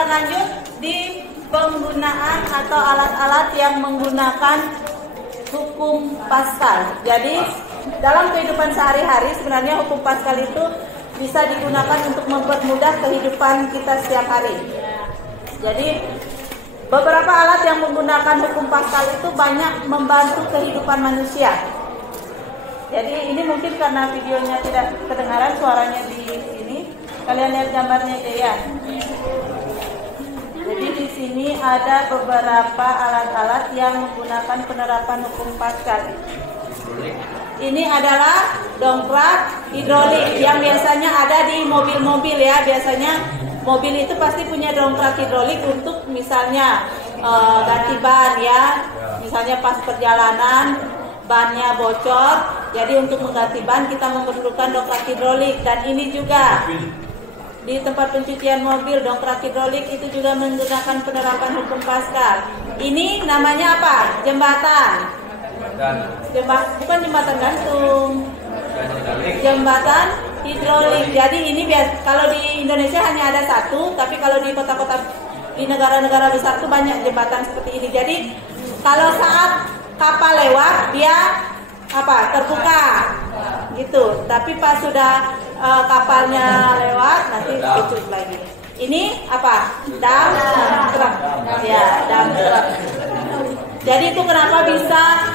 Lanjut di penggunaan atau alat-alat yang menggunakan hukum Pascal. Jadi dalam kehidupan sehari-hari sebenarnya hukum Pascal itu bisa digunakan untuk mempermudah kehidupan kita setiap hari. Jadi beberapa alat yang menggunakan hukum Pascal itu banyak membantu kehidupan manusia. Jadi ini mungkin karena videonya tidak kedengaran suaranya di sini. Kalian lihat gambarnya aja ya. Jadi di sini ada beberapa alat-alat yang menggunakan penerapan hukum Pascal. ini adalah dongkrak hidrolik yang biasanya ada di mobil-mobil ya. Biasanya mobil itu pasti punya dongkrak hidrolik untuk misalnya ganti ban ya. Misalnya pas perjalanan bannya bocor, jadi untuk mengganti ban kita memerlukan dongkrak hidrolik. Dan ini juga di tempat pencucian mobil, dongkrak hidrolik itu juga menggunakan penerapan hukum Pascal. Ini namanya apa? Jembatan. Bukan jembatan gantung, jembatan hidrolik. Jadi ini kalau di Indonesia hanya ada satu, tapi kalau di kota-kota di negara-negara besar itu banyak jembatan seperti ini. Jadi kalau saat kapal lewat dia terbuka gitu. Tapi pas sudah kapalnya lewat nanti ditutup lagi. Ini apa? Dump truck. Ya, dump truck. Jadi itu kenapa bisa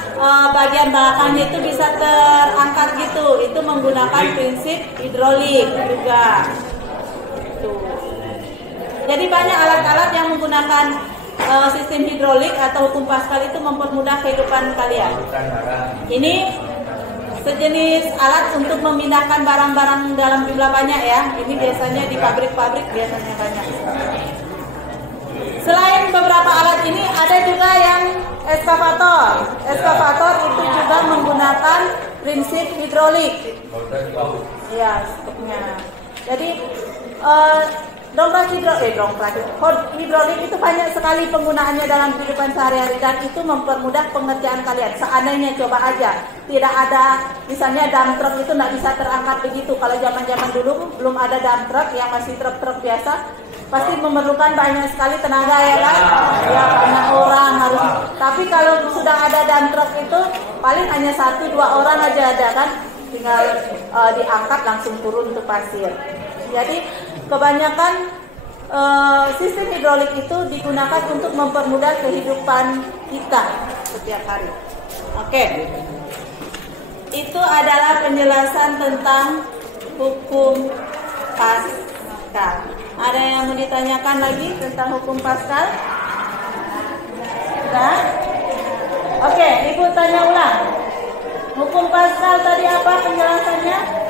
bagian belakangnya itu bisa terangkat gitu. Itu menggunakan prinsip hidrolik juga. Tuh. Jadi banyak alat-alat yang menggunakan sistem hidrolik atau hukum Pascal itu mempermudah kehidupan kalian. Ini sejenis alat untuk memindahkan barang-barang dalam jumlah banyak ya. Ini biasanya di pabrik-pabrik biasanya banyak. Selain beberapa alat ini ada juga yang eskavator. Eskavator itu juga menggunakan prinsip hidrolik. Ya, stoknya. Jadi dongkrak hidrolik itu banyak sekali penggunaannya dalam kehidupan sehari-hari dan itu mempermudah pengerjaan kalian. Seandainya coba aja tidak ada, misalnya dump truck itu nggak bisa terangkat begitu. Kalau zaman-zaman dulu belum ada dump truck yang masih truk-truk biasa, pasti memerlukan banyak sekali tenaga ya kan? Ya banyak orang harus. Tapi kalau sudah ada dump truck itu paling hanya 1-2 orang aja ada kan, tinggal diangkat langsung turun ke pasir. Jadi kebanyakan sistem hidrolik itu digunakan untuk mempermudah kehidupan kita setiap hari. Oke. Itu adalah penjelasan tentang hukum Pascal. Ada yang mau ditanyakan lagi tentang hukum Pascal? Sudah? Oke, Ibu tanya ulang. Hukum Pascal tadi apa penjelasannya?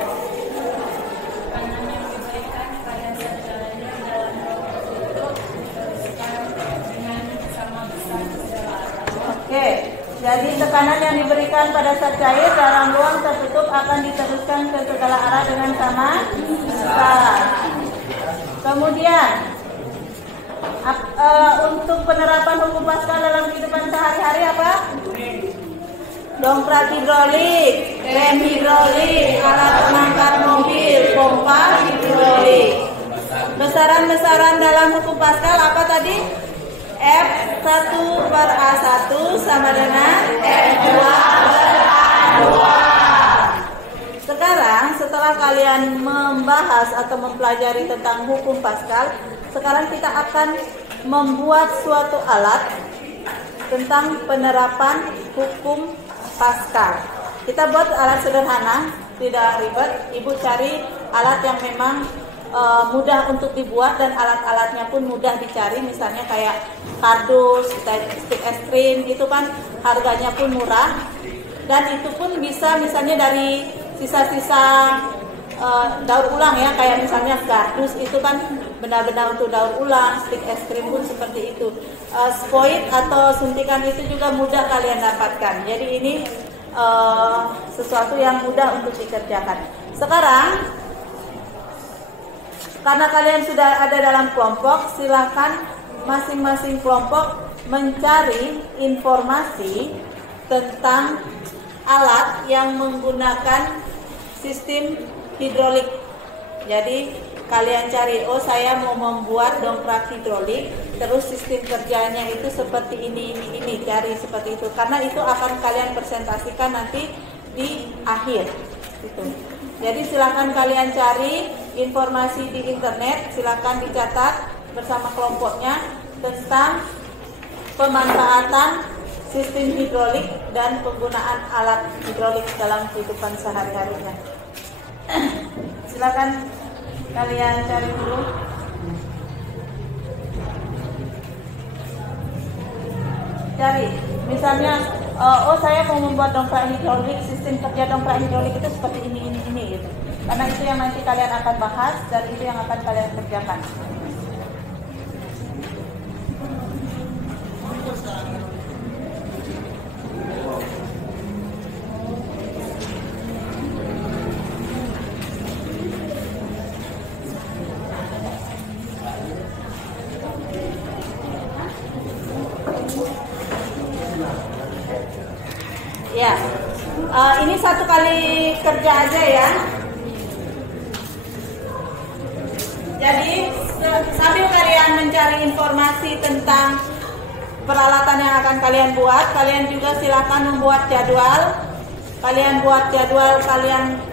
Oke, jadi tekanan yang diberikan pada zat cair dalam ruang tertutup akan diteruskan ke segala arah dengan sama besar. Kemudian untuk penerapan hukum Pascal dalam kehidupan sehari-hari apa? Dongkrak hidrolik, rem hidrolik, alat pengangkat mobil, pompa hidrolik. Besaran-besaran dalam hukum Pascal apa tadi? F1/A1 sama dengan F2/A2. Sekarang setelah kalian membahas atau mempelajari tentang hukum Pascal, sekarang kita akan membuat suatu alat tentang penerapan hukum Pascal. Kita buat alat sederhana, tidak ribet. Ibu cari alat yang memang mudah untuk dibuat dan alat-alatnya pun mudah dicari, misalnya kayak kardus, stick es krim gitu kan, harganya pun murah dan itu pun bisa misalnya dari sisa-sisa daur ulang ya, kayak misalnya kardus itu kan benar-benar untuk daur ulang, stick es krim pun seperti itu. Spoit atau suntikan itu juga mudah kalian dapatkan. Jadi ini sesuatu yang mudah untuk dikerjakan. Sekarang karena kalian sudah ada dalam kelompok, silakan masing-masing kelompok mencari informasi tentang alat yang menggunakan sistem hidrolik. Jadi kalian cari, oh saya mau membuat dongkrak hidrolik, terus sistem kerjanya itu seperti ini, cari seperti itu. Karena itu akan kalian presentasikan nanti di akhir. Gitu. Jadi silakan kalian cari informasi di internet, silakan dicatat bersama kelompoknya tentang pemanfaatan sistem hidrolik dan penggunaan alat hidrolik dalam kehidupan sehari-harinya. Silakan kalian cari dulu. Cari, misalnya saya mau membuat dongkrak hidrolik, sistem kerja dongkrak hidrolik itu seperti ini gitu. Karena itu yang nanti kalian akan bahas dan itu yang akan kalian kerjakan. Ya, ini satu kali kerja aja ya. Jadi sambil kalian mencari informasi tentang peralatan yang akan kalian buat, kalian juga silakan membuat jadwal. Kalian buat jadwal kalian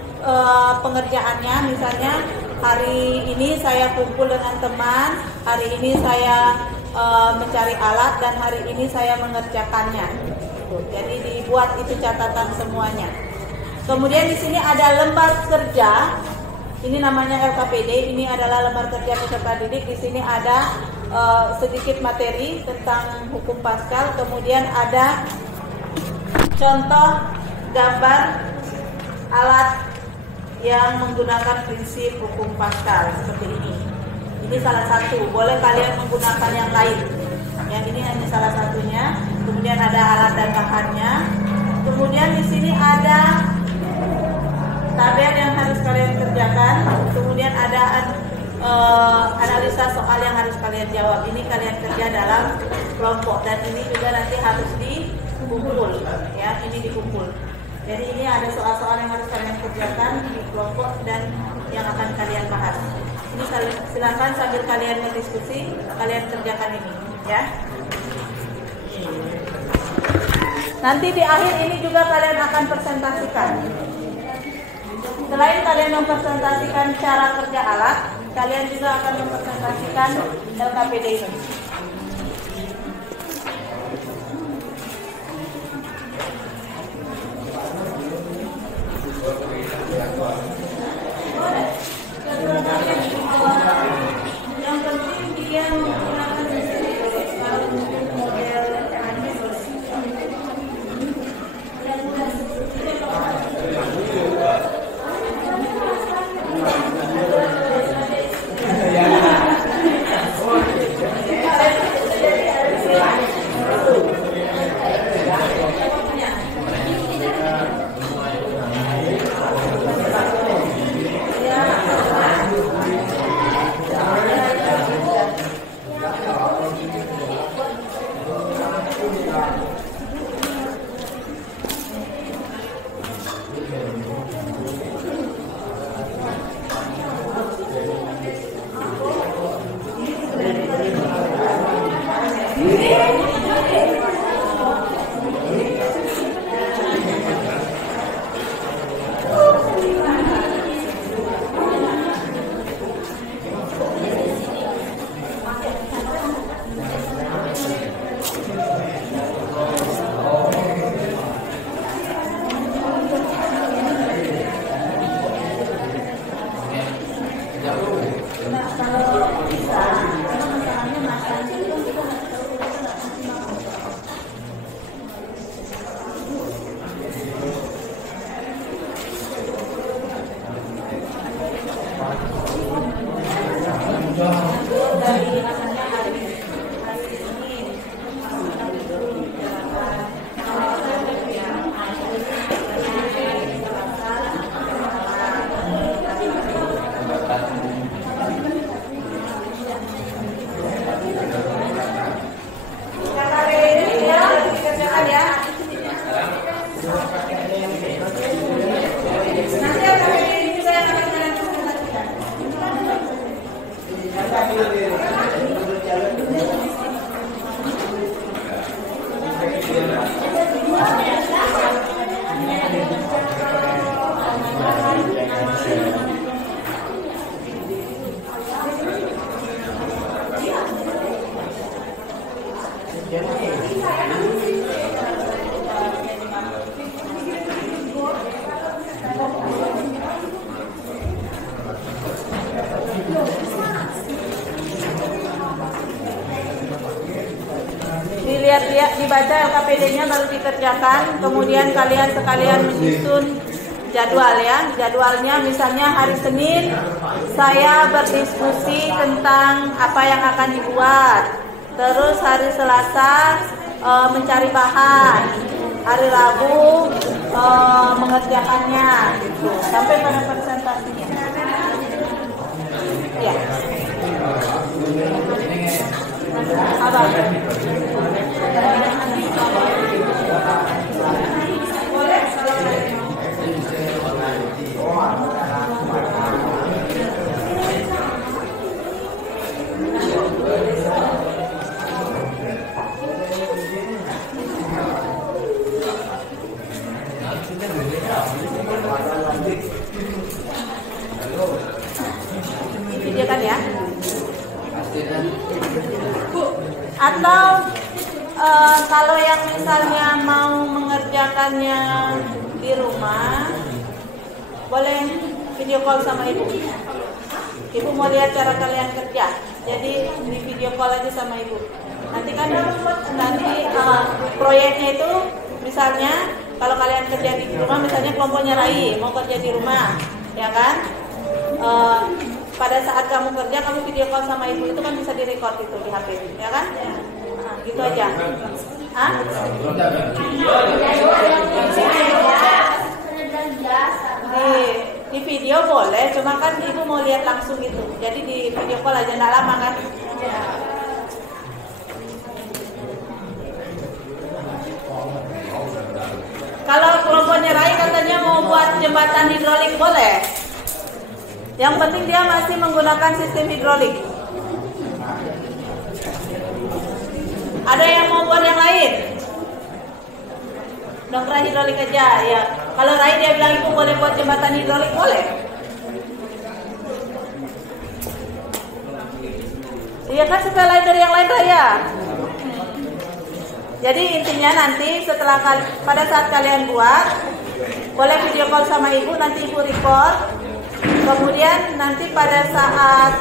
pengerjaannya, misalnya hari ini saya kumpul dengan teman, hari ini saya mencari alat dan hari ini saya mengerjakannya. Jadi dibuat itu catatan semuanya. Kemudian di sini ada lembar kerja. Ini namanya LKPD. Ini adalah lembar kerja peserta didik. Di sini ada sedikit materi tentang hukum Pascal. Kemudian ada contoh gambar alat yang menggunakan prinsip hukum Pascal seperti ini. Ini salah satu. Boleh kalian menggunakan yang lain. Yang ini hanya salah satunya. Kemudian ada alat dan bahannya. Kemudian di sini ada tabel yang harus kalian kerjakan. Kemudian ada analisa soal yang harus kalian jawab. Ini kalian kerja dalam kelompok dan ini juga nanti harus dikumpul. Ya, ini dikumpul. Jadi ini ada soal-soal yang harus kalian kerjakan di kelompok dan yang akan kalian bahas. Ini silakan sambil kalian berdiskusi, kalian kerjakan ini, ya. Nanti di akhir ini juga kalian akan presentasikan. Selain kalian mempresentasikan cara kerja alat, kalian juga akan mempresentasikan LKPD ini. Yang penting dia menggunakan model dibaca LKPD-nya baru dikerjakan. Kemudian kalian sekalian menyusun jadwal ya. Jadwalnya misalnya hari Senin saya berdiskusi tentang apa yang akan dibuat. Terus hari Selasa mencari bahan. Hari Rabu mengerjakannya gitu. Sampai pada presentasinya. Ya. Abang. Video kan ya? Atau kalau yang misalnya mau mengerjakannya di rumah, boleh video call sama ibu. Ibu mau lihat cara kalian kerja, jadi di video call aja sama ibu. Nanti kan proyeknya itu misalnya kalau kalian kerja di rumah, misalnya kelompoknya Rai mau kerja di rumah, ya kan? Pada saat kamu kerja, kamu video call sama ibu itu kan bisa direkod itu di HP, ya kan? Nah, gitu aja. Hah? Di video boleh, cuma kan ibu mau lihat langsung gitu. Jadi di video call aja, nggak lama kan? Kalau kelompoknya Rai katanya mau buat jembatan hidrolik, boleh. Yang penting dia masih menggunakan sistem hidrolik. Ada yang mau buat yang lain? Dongkrak hidrolik aja ya. Kalau Rai dia bilang ibu boleh buat jembatan hidrolik, boleh. Iya kan, supaya lain dari yang lain Raya. Jadi intinya nanti setelah pada saat kalian buat, boleh video call sama ibu, nanti ibu record. Kemudian nanti pada saat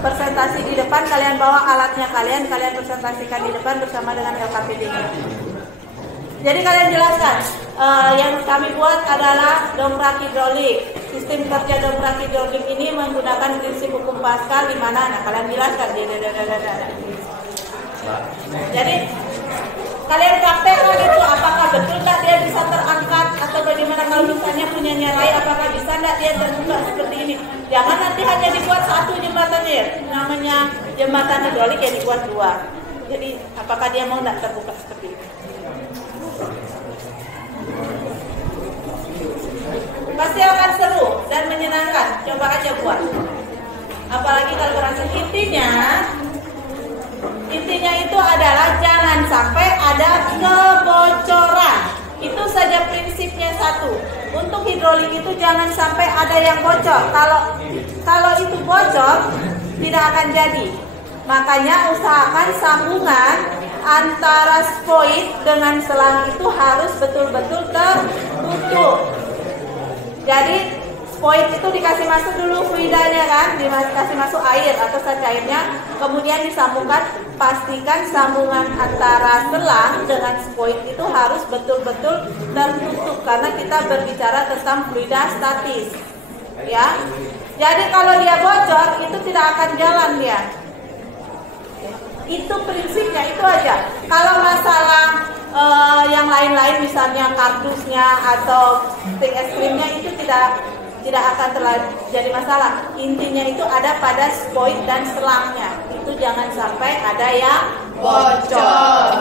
presentasi di depan kalian bawa alatnya kalian presentasikan di depan bersama dengan LKPD-nya. Jadi kalian jelaskan yang kami buat adalah dongkrak hidrolik. Sistem kerja dongkrak hidrolik ini menggunakan prinsip hukum Pascal di mana? Nah, kalian jelaskan. Jadi kalian praktekkan itu, apakah betul nggak dia bisa terangkat atau bagaimana? Kalau misalnya punya Rai, apakah bisa nggak dia terbuka seperti ini? Jangan nanti hanya dibuat satu jembatannya ya, namanya jembatan hidrolik ya dibuat dua. Jadi apakah dia mau nggak terbuka seperti ini? Pasti akan seru dan menyenangkan. Coba aja buat. Apalagi kalau berhasil. Intinya itu adalah jangan sampai ada kebocoran. Itu saja prinsipnya satu. Untuk hidrolik itu jangan sampai ada yang bocor. Kalau itu bocor tidak akan jadi. Makanya usahakan sambungan antara spoid dengan selang itu harus betul-betul tertutup. Jadi spoid itu dikasih masuk dulu fluidanya kan, dikasih masuk air atau zat cairnya, kemudian disambungkan. Pastikan sambungan antara selang dengan spoid itu harus betul-betul tertutup karena kita berbicara tentang fluida statis, ya. Jadi kalau dia bocor itu tidak akan jalan dia. Itu prinsipnya, itu aja. Kalau masalah yang lain-lain misalnya kardusnya atau stick es krimnya itu tidak akan jadi masalah. Intinya itu ada pada spoid dan selangnya. Itu jangan sampai ada yang bocor.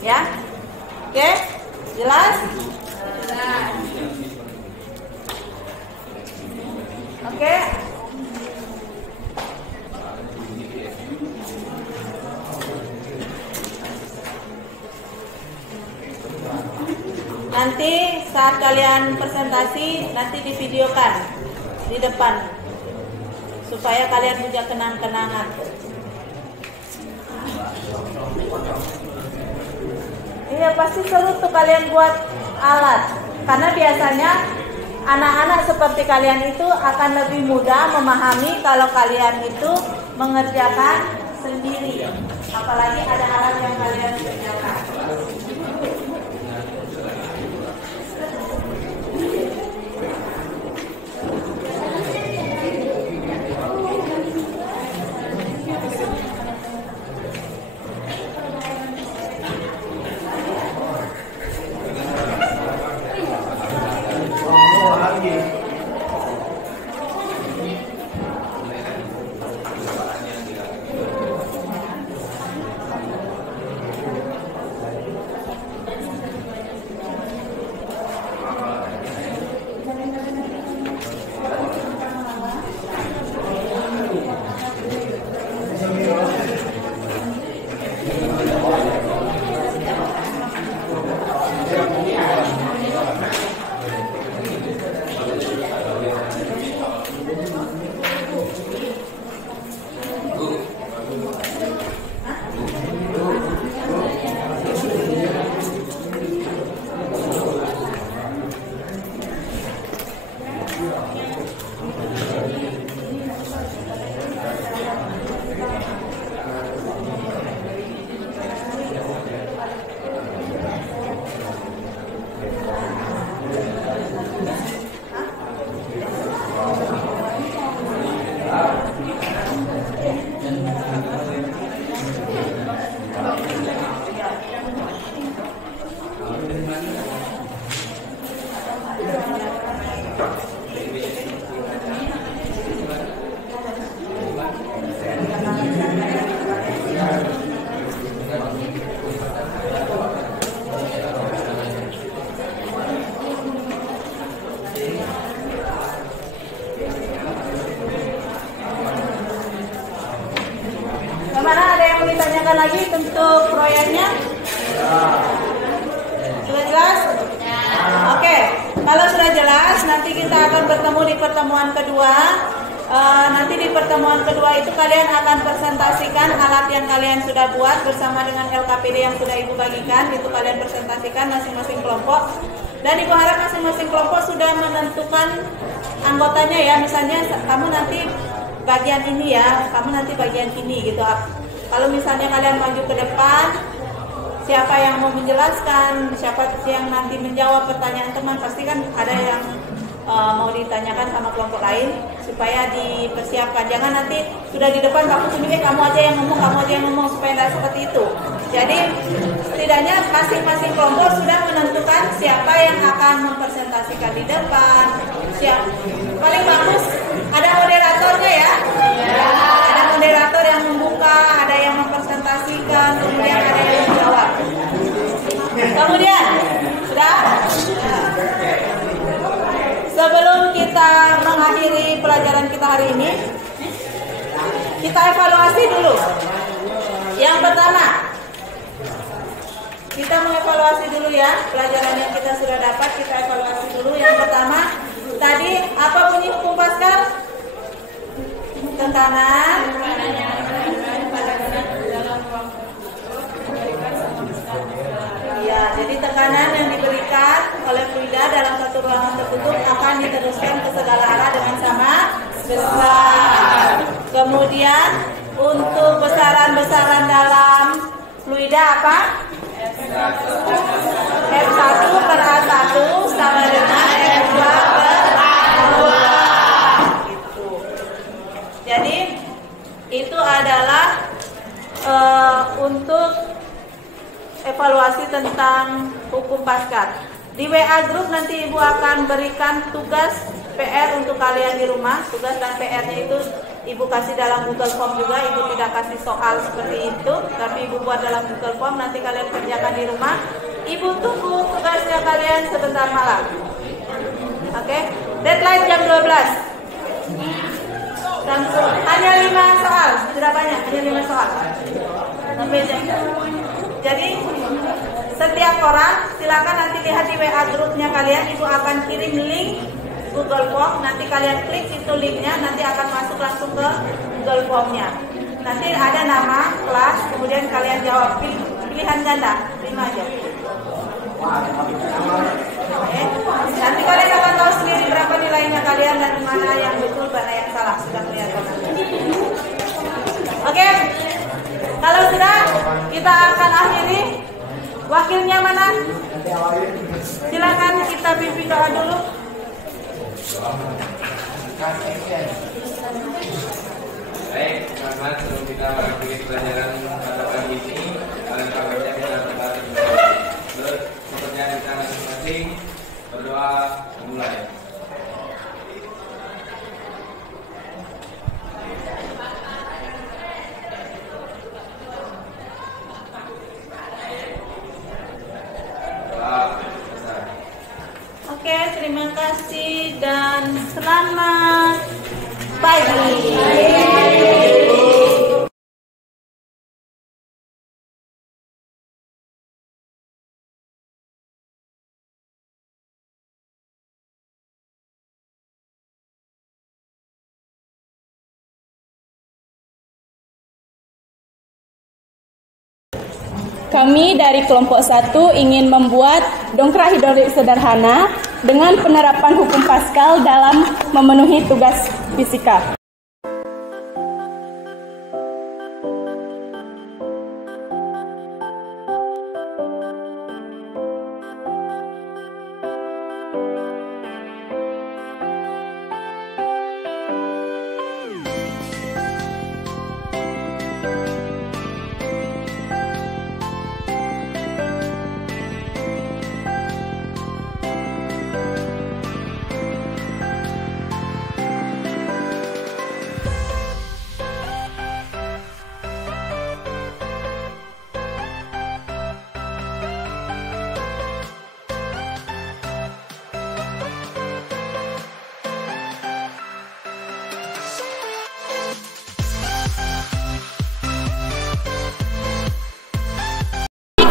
Ya? Oke? Jelas? Jelas. Oke? Nanti saat kalian presentasi, nanti divideokan di depan supaya kalian punya kenang-kenangan. Iya, pasti seru tuh kalian buat alat. Karena biasanya anak-anak seperti kalian itu akan lebih mudah memahami kalau kalian itu mengerjakan sendiri, apalagi ada alat yang kalian kerjakan. Kemana ada yang mau ditanyakan lagi untuk proyeknya? Sudah jelas? Oke, kalau sudah jelas, nanti kita akan bertemu di pertemuan kedua. Nanti di pertemuan kedua itu kalian akan presentasikan alat yang kalian sudah buat bersama dengan LKPD yang sudah Ibu bagikan. Itu kalian presentasikan masing-masing kelompok. Dan Ibu harap masing-masing kelompok sudah menentukan anggotanya ya. Misalnya kamu nanti bagian ini ya, kamu nanti bagian ini gitu. Kalau misalnya kalian maju ke depan, siapa yang mau menjelaskan, siapa yang nanti menjawab pertanyaan teman, pasti kan ada yang mau ditanyakan sama kelompok lain supaya dipersiapkan. Jangan nanti sudah di depan kamu tunjuk kamu aja yang ngomong, kamu aja yang ngomong, supaya tidak seperti itu. Jadi setidaknya masing-masing kelompok sudah menentukan siapa yang akan mempresentasikan di depan. Paling bagus ada moderatornya ya. Ada moderator yang membuka, ada yang mempresentasikan, kemudian ada yang menjawab. Kemudian sudah. Sebelum kita mengakhiri pelajaran kita hari ini, kita evaluasi dulu. Yang pertama, kita mengevaluasi dulu ya pelajaran yang kita sudah dapat. Kita evaluasi dulu. Yang pertama, tadi apa bunyi hukum Paskal? Tekanan. Ya, jadi tekanan yang diberikan oleh fluida dalam satu ruangan tertutup akan diteruskan ke segala arah dengan sama besar. Kemudian untuk besaran-besaran dalam fluida apa? F1 per A1 sama dengan F2 per A2. Gitu. Jadi itu adalah untuk evaluasi tentang hukum Paskal. Di WA Group nanti Ibu akan berikan tugas PR untuk kalian di rumah. Tugas dan PR-nya itu Ibu kasih dalam Google Form juga. Ibu tidak kasih soal seperti itu, tapi Ibu buat dalam Google Form. Nanti kalian kerjakan di rumah. Ibu tunggu tugasnya kalian sebentar malam. Oke? Deadline jam 12. Dan hanya 5 soal, tidak banyak, hanya 5 soal. Sampai jam. Jadi setiap orang silakan nanti lihat di WA grupnya kalian. Ibu akan kirim link Google Form. Nanti kalian klik itu linknya, nanti akan masuk langsung ke Google Formnya. Nanti ada nama, kelas, kemudian kalian jawab pilihan ganda, 5 aja. Oke. Nanti kalian akan tahu sendiri berapa nilainya kalian dan mana yang betul, mana yang salah. Sudah kelihatan. Oke. kita akan akhiri. Wakilnya mana? Silakan kita pimpin doa dulu. Baik, teman-teman, sebelum kita mengakhiri pelajaran pada pagi ini, alangkah baiknya kita sepertinya kita masing-masing berdoa memulai. Oke, terima kasih dan selamat pagi. Kami dari kelompok 1 ingin membuat dongkrak hidrolik sederhana dengan penerapan hukum Pascal dalam memenuhi tugas fisika.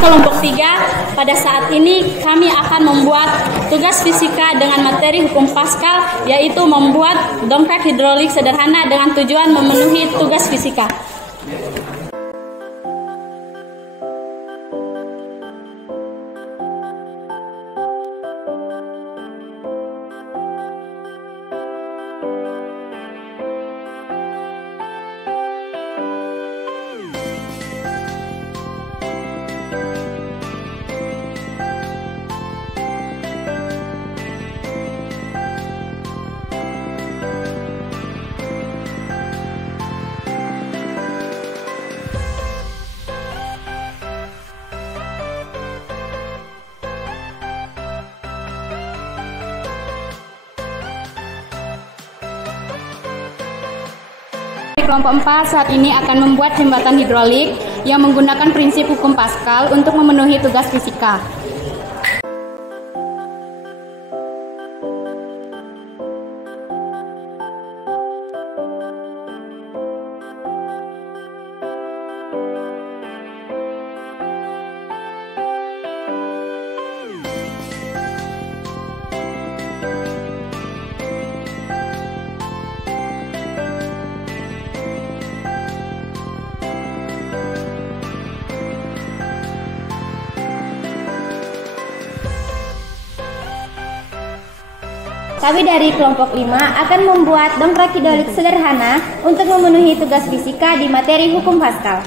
Kelompok 3, pada saat ini kami akan membuat tugas fisika dengan materi hukum Pascal, yaitu membuat dongkrak hidrolik sederhana dengan tujuan memenuhi tugas fisika. Kelompok 4 saat ini akan membuat jembatan hidrolik yang menggunakan prinsip hukum Pascal untuk memenuhi tugas fisika. Kami dari kelompok 5 akan membuat dongkrak hidrolik sederhana untuk memenuhi tugas fisika di materi hukum Pascal.